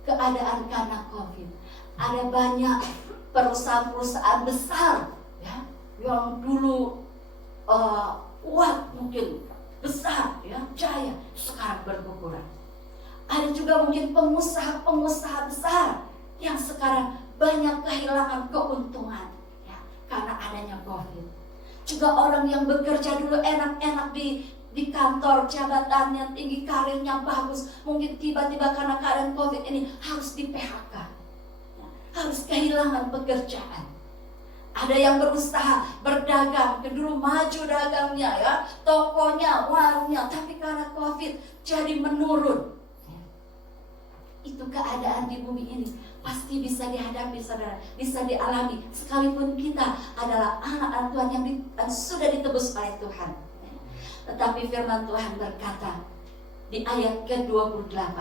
Keadaan karena COVID, ada banyak perusahaan-perusahaan besar, ya, yang dulu kuat, mungkin besar, ya, jaya, sekarang berkurang. Ada juga mungkin pengusaha-pengusaha besar yang sekarang banyak kehilangan keuntungan, ya, karena adanya COVID. Juga orang yang bekerja dulu enak-enak di kantor, jabatannya tinggi, karirnya bagus, mungkin tiba-tiba karena keadaan COVID ini harus di PHK, ya, harus kehilangan pekerjaan. Ada yang berusaha berdagang, dulu maju dagangnya, ya, tokonya, warungnya, tapi karena COVID jadi menurun. Itu keadaan di bumi ini pasti bisa dihadapi, saudara, bisa dialami, sekalipun kita adalah anak-anak Tuhan yang sudah ditebus oleh Tuhan. Tetapi firman Tuhan berkata di ayat ke-28,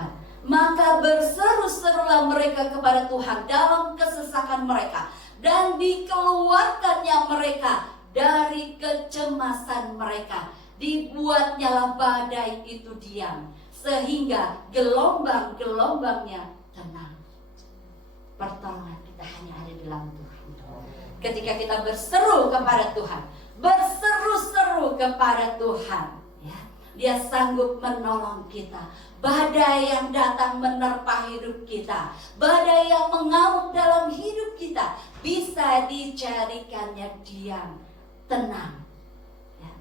maka berseru-serulah mereka kepada Tuhan dalam kesesakan mereka, dan dikeluarkannya mereka dari kecemasan mereka. Dibuatnyalah badai itu diam, sehingga gelombang-gelombangnya tenang. Pertolongan kita hanya ada di dalam Tuhan. Ketika kita berseru kepada Tuhan, berseru-seru kepada Tuhan, ya, Dia sanggup menolong kita. Badai yang datang menerpa hidup kita, badai yang mengamuk dalam hidup kita, bisa dijadikannya diam, tenang, ya.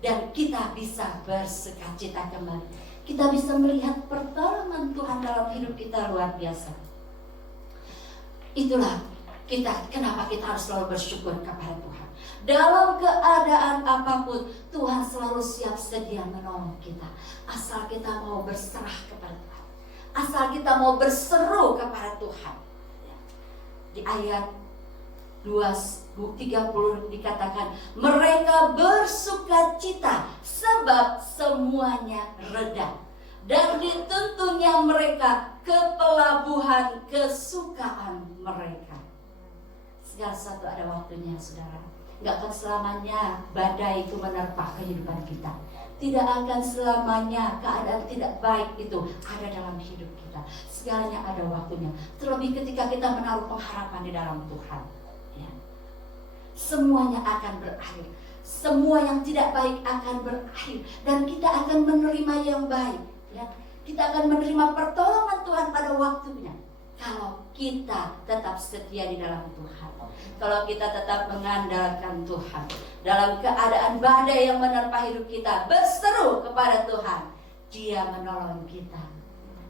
Dan kita bisa bersukacita kembali. Kita bisa melihat pertolongan Tuhan dalam hidup kita luar biasa. Itulah kenapa kita harus selalu bersyukur kepada Tuhan. Dalam keadaan apapun, Tuhan selalu siap sedia menolong kita. Asal kita mau berserah kepada Tuhan, asal kita mau berseru kepada Tuhan. Di ayat 30 dikatakan, mereka bersukacita sebab semuanya reda, dan dituntunnya mereka ke pelabuhan kesukaan mereka. Segala sesuatu ada waktunya, saudara. Gak akan selamanya badai itu menerpa kehidupan kita. Tidak akan selamanya keadaan tidak baik itu ada dalam hidup kita. Segalanya ada waktunya. Terlebih ketika kita menaruh pengharapan di dalam Tuhan, ya. Semuanya akan berakhir. Semua yang tidak baik akan berakhir, dan kita akan menerima yang baik, ya. Kita akan menerima pertolongan Tuhan pada waktunya, kalau kita tetap setia di dalam Tuhan. Kalau kita tetap mengandalkan Tuhan dalam keadaan badai yang menerpa hidup kita, berseru kepada Tuhan, Dia menolong kita.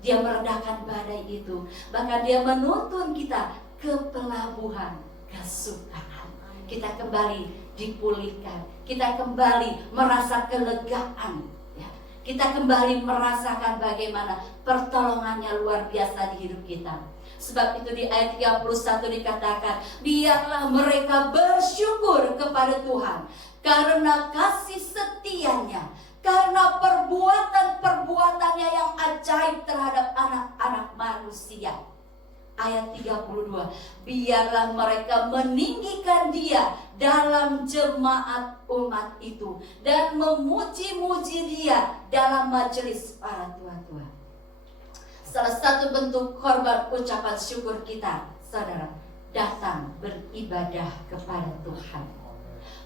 Dia meredakan badai itu, bahkan Dia menuntun kita ke pelabuhan kesukaan. Kita kembali dipulihkan, kita kembali merasa kelegaan, ya. Kita kembali merasakan bagaimana pertolongannya luar biasa di hidup kita. Sebab itu di ayat 31 dikatakan, biarlah mereka bersyukur kepada Tuhan karena kasih setianya, karena perbuatan-perbuatannya yang ajaib terhadap anak-anak manusia. Ayat 32, biarlah mereka meninggikan Dia dalam jemaat umat itu, dan memuji-muji Dia dalam majelis para tua-tua. Salah satu bentuk korban ucapan syukur kita, saudara, datang beribadah kepada Tuhan,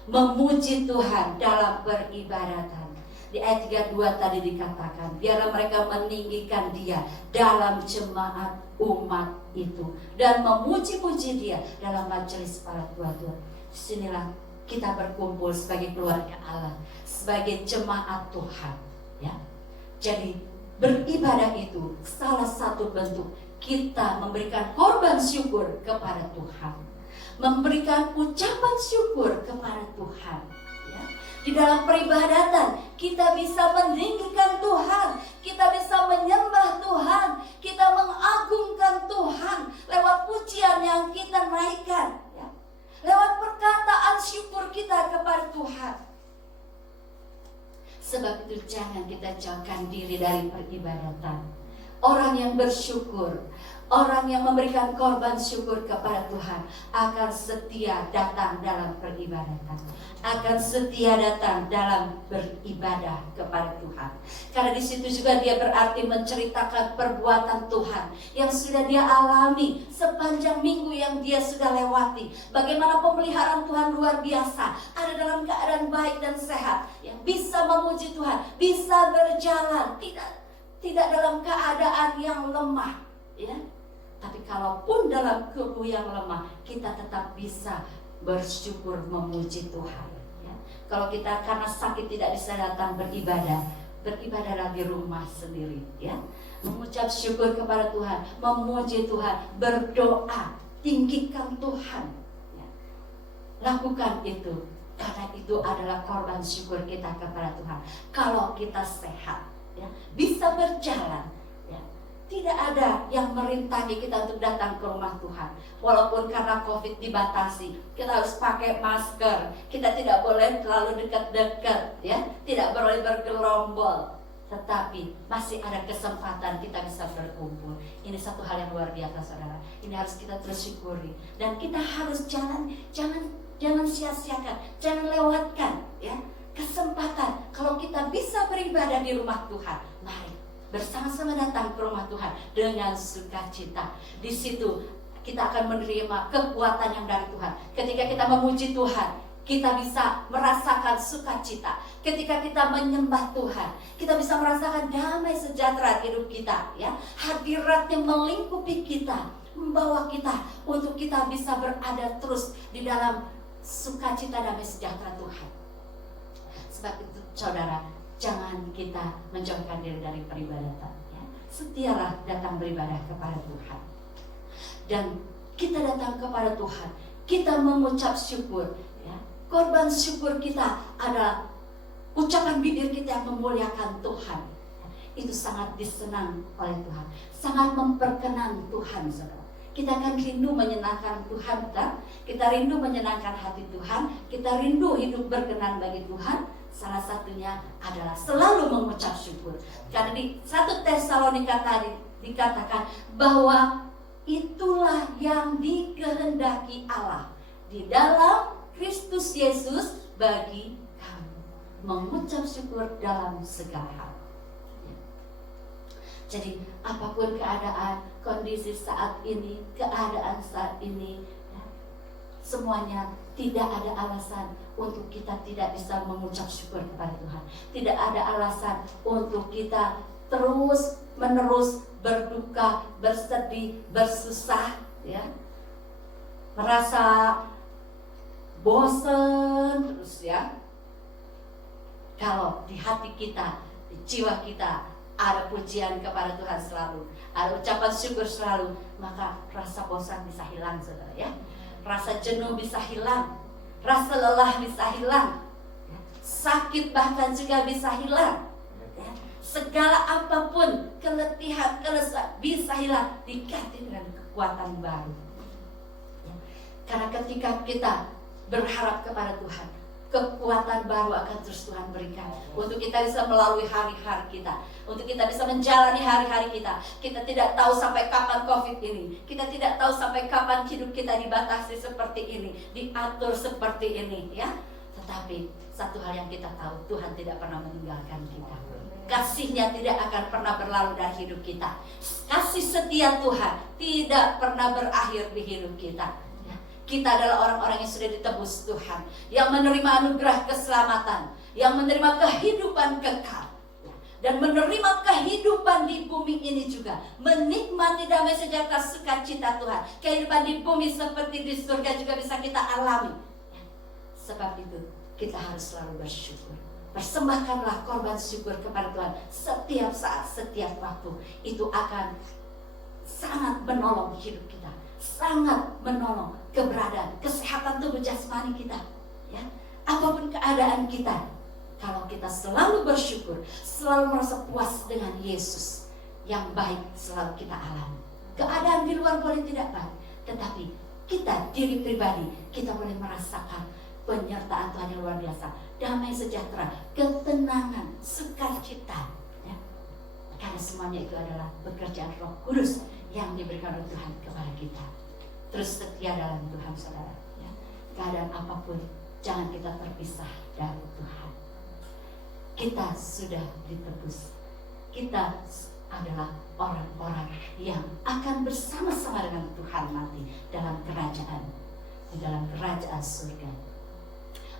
memuji Tuhan dalam peribadatan. Di ayat 32 tadi dikatakan, biarlah mereka meninggikan Dia dalam jemaat umat itu, dan memuji-muji Dia dalam majelis para tua-tua. Disinilah kita berkumpul sebagai keluarga Allah, sebagai jemaat Tuhan, ya. Jadi beribadah itu salah satu bentuk kita memberikan korban syukur kepada Tuhan, memberikan ucapan syukur kepada Tuhan, ya. Di dalam peribadatan kita bisa meninggikan Tuhan, kita bisa menyembah Tuhan, kita mengagungkan Tuhan lewat pujian yang kita naikkan, ya. Lewat perkataan syukur kita kepada Tuhan. Sebab itu jangan kita jauhkan diri dari peribadatan. Orang yang bersyukur, orang yang memberikan korban syukur kepada Tuhan akan setia datang dalam peribadatan, akan setia datang dalam beribadah kepada Tuhan. Karena di situ juga dia berarti menceritakan perbuatan Tuhan yang sudah dia alami sepanjang minggu yang dia sudah lewati. Bagaimana pemeliharaan Tuhan luar biasa, ada dalam keadaan baik dan sehat, yang bisa memuji Tuhan, bisa berjalan, tidak dalam keadaan yang lemah, ya. Tapi kalaupun dalam tubuh yang lemah, kita tetap bisa bersyukur memuji Tuhan, ya. Kalau kita karena sakit tidak bisa datang beribadahlah di rumah sendiri, ya. Mengucap syukur kepada Tuhan, memuji Tuhan, berdoa, tinggikan Tuhan, ya. Lakukan itu, karena itu adalah korban syukur kita kepada Tuhan. Kalau kita sehat, ya, bisa berjalan, ya, tidak ada yang merintangi kita untuk datang ke rumah Tuhan. Walaupun karena COVID dibatasi, kita harus pakai masker, kita tidak boleh terlalu dekat-dekat, ya, tidak boleh bergerombol. Tetapi masih ada kesempatan kita bisa berkumpul. Ini satu hal yang luar biasa, saudara. Ini harus kita terus syukuri. Dan kita harus jangan sia-siakan, jangan lewatkan, ya, kesempatan. Kalau kita bisa beribadah di rumah Tuhan, mari bersama-sama datang ke rumah Tuhan dengan sukacita. Di situ kita akan menerima kekuatan yang dari Tuhan. Ketika kita memuji Tuhan, kita bisa merasakan sukacita. Ketika kita menyembah Tuhan, kita bisa merasakan damai sejahtera di hidup kita, ya. Hadiratnya melingkupi kita, membawa kita untuk kita bisa berada terus di dalam sukacita damai sejahtera Tuhan. Sebab itu, saudara, jangan kita menjauhkan diri dari peribadatan, ya. Setialah datang beribadah kepada Tuhan. Dan kita datang kepada Tuhan, kita mengucap syukur, ya. Korban syukur kita adalah ucapan bibir kita yang memuliakan Tuhan. Itu sangat disenang oleh Tuhan, sangat memperkenan Tuhan, saudara. Kita akan rindu menyenangkan Tuhan, kan? Kita rindu menyenangkan hati Tuhan, kita rindu hidup berkenan bagi Tuhan. Salah satunya adalah selalu mengucap syukur. Karena di 1 Tesalonika tadi dikatakan bahwa itulah yang dikehendaki Allah di dalam Kristus Yesus bagi kami, mengucap syukur dalam segala hal. Jadi apapun keadaan, kondisi saat ini, keadaan saat ini, ya, semuanya tidak ada alasan untuk kita tidak bisa mengucap syukur kepada Tuhan. Tidak ada alasan untuk kita terus menerus berduka, bersedih, bersusah, ya, merasa bosan terus, ya. Kalau di hati kita, di jiwa kita ada pujian kepada Tuhan selalu, ada ucapan syukur selalu, maka rasa bosan bisa hilang, saudara, ya. Rasa jenuh bisa hilang, rasa lelah bisa hilang, ya. Sakit bahkan juga bisa hilang, ya. Segala apapun keletihan, kelesat bisa hilang, diganti dengan kekuatan baru, ya. Karena ketika kita berharap kepada Tuhan, kekuatan baru akan terus Tuhan berikan untuk kita bisa melalui hari-hari kita, untuk kita bisa menjalani hari-hari kita. Kita tidak tahu sampai kapan COVID ini, kita tidak tahu sampai kapan hidup kita dibatasi seperti ini, diatur seperti ini, ya. Tetapi satu hal yang kita tahu, Tuhan tidak pernah meninggalkan kita. Kasih-Nya tidak akan pernah berlalu dari hidup kita. Kasih setia Tuhan tidak pernah berakhir di hidup kita. Kita adalah orang-orang yang sudah ditebus Tuhan, yang menerima anugerah keselamatan, yang menerima kehidupan kekal, dan menerima kehidupan di bumi ini juga, menikmati damai sejahtera sukacita Tuhan. Kehidupan di bumi seperti di surga juga bisa kita alami. Sebab itu kita harus selalu bersyukur. Persembahkanlah korban syukur kepada Tuhan setiap saat, setiap waktu. Itu akan sangat menolong hidup kita, sangat menolong keberadaan, kesehatan tubuh jasmani kita, ya. Apapun keadaan kita, kalau kita selalu bersyukur, selalu merasa puas dengan Yesus, yang baik selalu kita alami. Keadaan di luar boleh tidak baik, tetapi kita, diri pribadi, kita boleh merasakan penyertaan Tuhan yang luar biasa, damai sejahtera, ketenangan, sukacita, ya. Karena semuanya itu adalah pekerjaan Roh Kudus yang diberikan oleh Tuhan kepada kita. Terus setia dalam Tuhan, saudara, ya. Keadaan apapun, jangan kita terpisah dari Tuhan. Kita sudah ditebus. Kita adalah orang-orang yang akan bersama-sama dengan Tuhan nanti dalam kerajaan, di dalam kerajaan surga.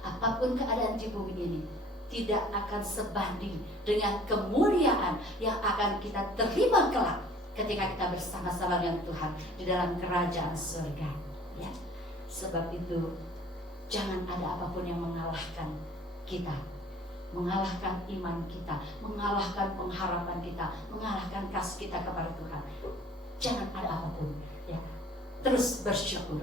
Apapun keadaan di bumi ini tidak akan sebanding dengan kemuliaan yang akan kita terima kelak ketika kita bersama-sama dengan Tuhan di dalam kerajaan surga, ya. Sebab itu jangan ada apapun yang mengalahkan kita, mengalahkan iman kita, mengalahkan pengharapan kita, mengalahkan kasih kita kepada Tuhan. Jangan ada apapun, ya. Terus bersyukur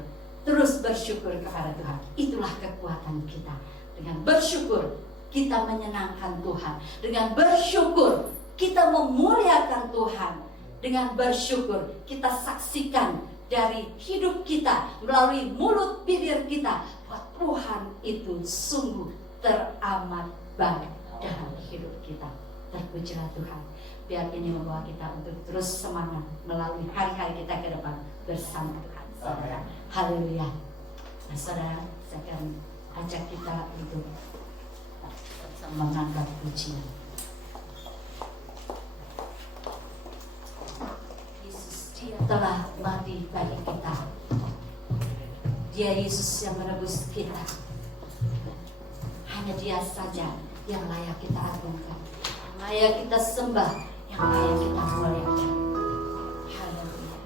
kepada Tuhan. Itulah kekuatan kita. Dengan bersyukur kita menyenangkan Tuhan. Dengan bersyukur kita memuliakan Tuhan. dengan bersyukur kita saksikan dari hidup kita, melalui mulut bibir kita, bahwa Tuhan itu sungguh teramat baik dalam hidup kita. Terpujilah Tuhan. Biar ini membawa kita untuk terus semangat melalui hari-hari kita ke depan bersama Tuhan. Saudara, haleluya. Nah, saudara, saya akan ajak kita untuk mengangkat pujian. Yesus, Dia telah mati bagi kita. Dia Yesus yang menebus kita. Hanya Dia saja yang layak kita agungkan, yang layak kita sembah, yang layak kita muliakan. Haleluya.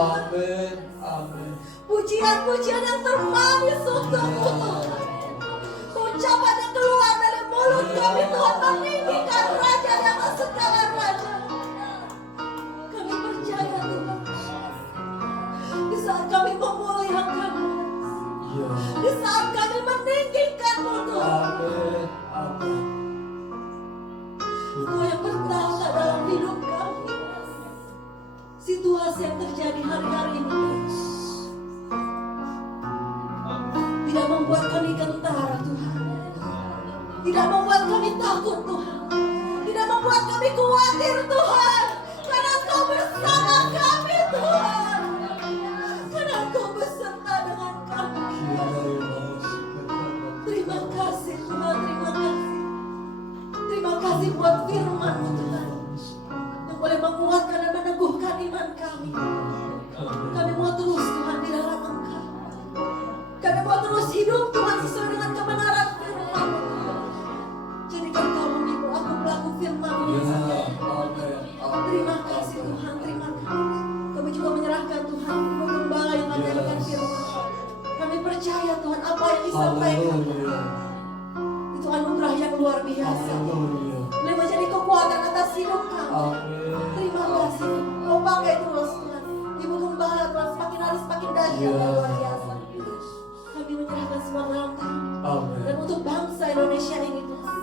Amin. Amin. Pujian-pujian yang termanis untukmu Tuhan. Ucapan yang keluar dari mulut kami Tuhan meninggikan Raja di atas segala raja. Kami percaya Tuhan, di saat kami memuliakan-Mu, Ya. di saat kami meninggikan-Mu Tuhan, Amin. Amin. Engkau yang bertahta dalam hidup kami. Situasi yang terjadi hari-hari ini tidak membuat kami gentar Tuhan, tidak membuat kami takut Tuhan, tidak membuat kami khawatir Tuhan, karena Engkau bersama kami Tuhan, karena Engkau beserta dengan kami. Terima kasih Tuhan, terima kasih. Terima kasih buat firman-Mu Tuhan, yang boleh menguatkan dan meneguhkan iman kami. Kami mau terus Tuhan di dalam Engkau. Kami mau terus hidup Tuhan sesuai dengan kebenaran firman-Mu Tuhan. Jadikan kami aku pelaku firman-Mu. Terima kasih Tuhan, terima kasih. Kami juga menyerahkan Tuhan Ibu Gembala yang menyampaikan firman. Kami percaya Tuhan apa yang disampaikan itu anugerah yang luar biasa. Boleh menjadi kekuatan atas hidup kami. Terima kasih. Kau pakai terus Tuhan. Ibu Gembala Tuhan semakin hari semakin dahsyat dan luar biasa. Kami menyerahkan semua dalam tangan. Dan untuk bangsa Indonesia ini Tuhan,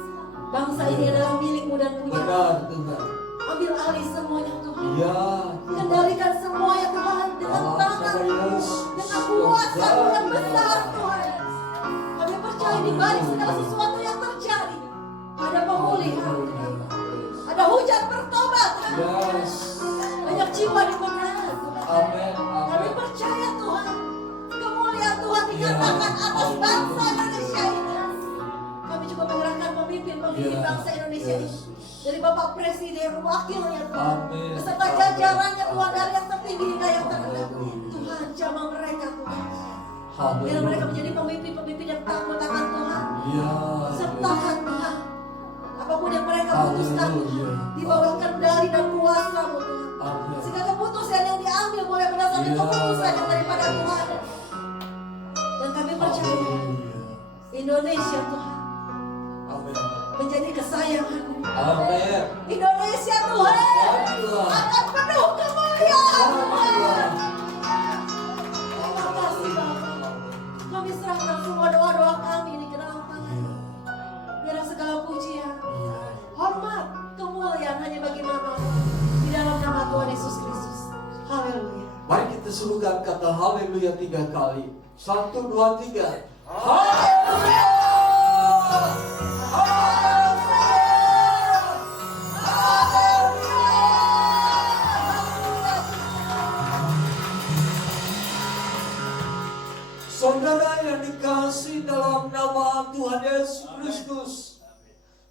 bangsa ini adalah milik-Mu dan punya. Benar, Tuhan. Ambil alih semuanya Tuhan. Ya. Kendalikan semuanya Tuhan dengan tangan-Mu, dengan kuasa-Mu yang besar Tuhan. Kami percaya di balik segala sesuatu yang terjadi ada pemulihan, ada hujan pertobatan, Yes. banyak jiwa dibenarkan Tuhan. Amin. Kami Amin. percaya Tuhan, kemuliaan Tuhan dinyatakan atas bangsa Indonesia ini. Kami juga menyerahkan pemimpin bangsa Indonesia ini, dari Bapak Presiden, wakilnya Tuhan, Amin. beserta jajarannya Tuhan, dari yang tertinggi hingga yang terendah. Tuhan, jamah mereka Tuhan. Biar mereka menjadi pemimpin-pemimpin yang takut akan Tuhan. Ya. Sertakan Tuhan. Apapun yang mereka putuskan Haleluya. di bawah kendali dan kuasa-Mu Tuhan. Amin. Sehingga keputusan yang diambil boleh berdasarkan Ya. keputusan yang daripada Tuhan. Dan kami percaya Haleluya. Indonesia Tuhan Amin. menjadi kesayangan-Mu. Amin. Indonesia Tuhan Amin. akan penuh kemuliaan Tuhan. Amin. Terima kasih Bapak. Kami serahkan semua doa-doa kami ini ke dalam tangan. Biar segala pujian, hormat, kemuliaan hanya bagi nama-Mu di dalam nama Tuhan Yesus Kristus. Haleluya. Mari kita serukan kata haleluya 3 kali. 1, 2, 3. Haleluya. Saudara yang dikasihi dalam nama Tuhan Yesus Kristus,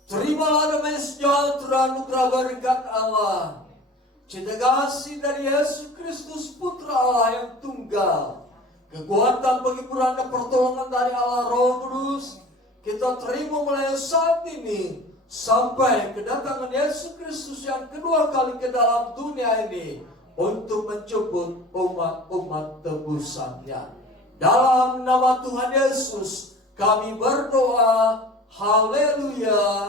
terimalah damai sejahtera anugerah berkat Allah, cinta kasih dari Yesus Kristus Putra Allah yang tunggal, kekuatan penghiburan dan pertolongan dari Allah Roh Kudus, kita terima mulai saat ini sampai kedatangan Yesus Kristus yang kedua kali ke dalam dunia ini untuk menjemput umat-umat tebusannya. Dalam nama Tuhan Yesus kami berdoa, haleluya,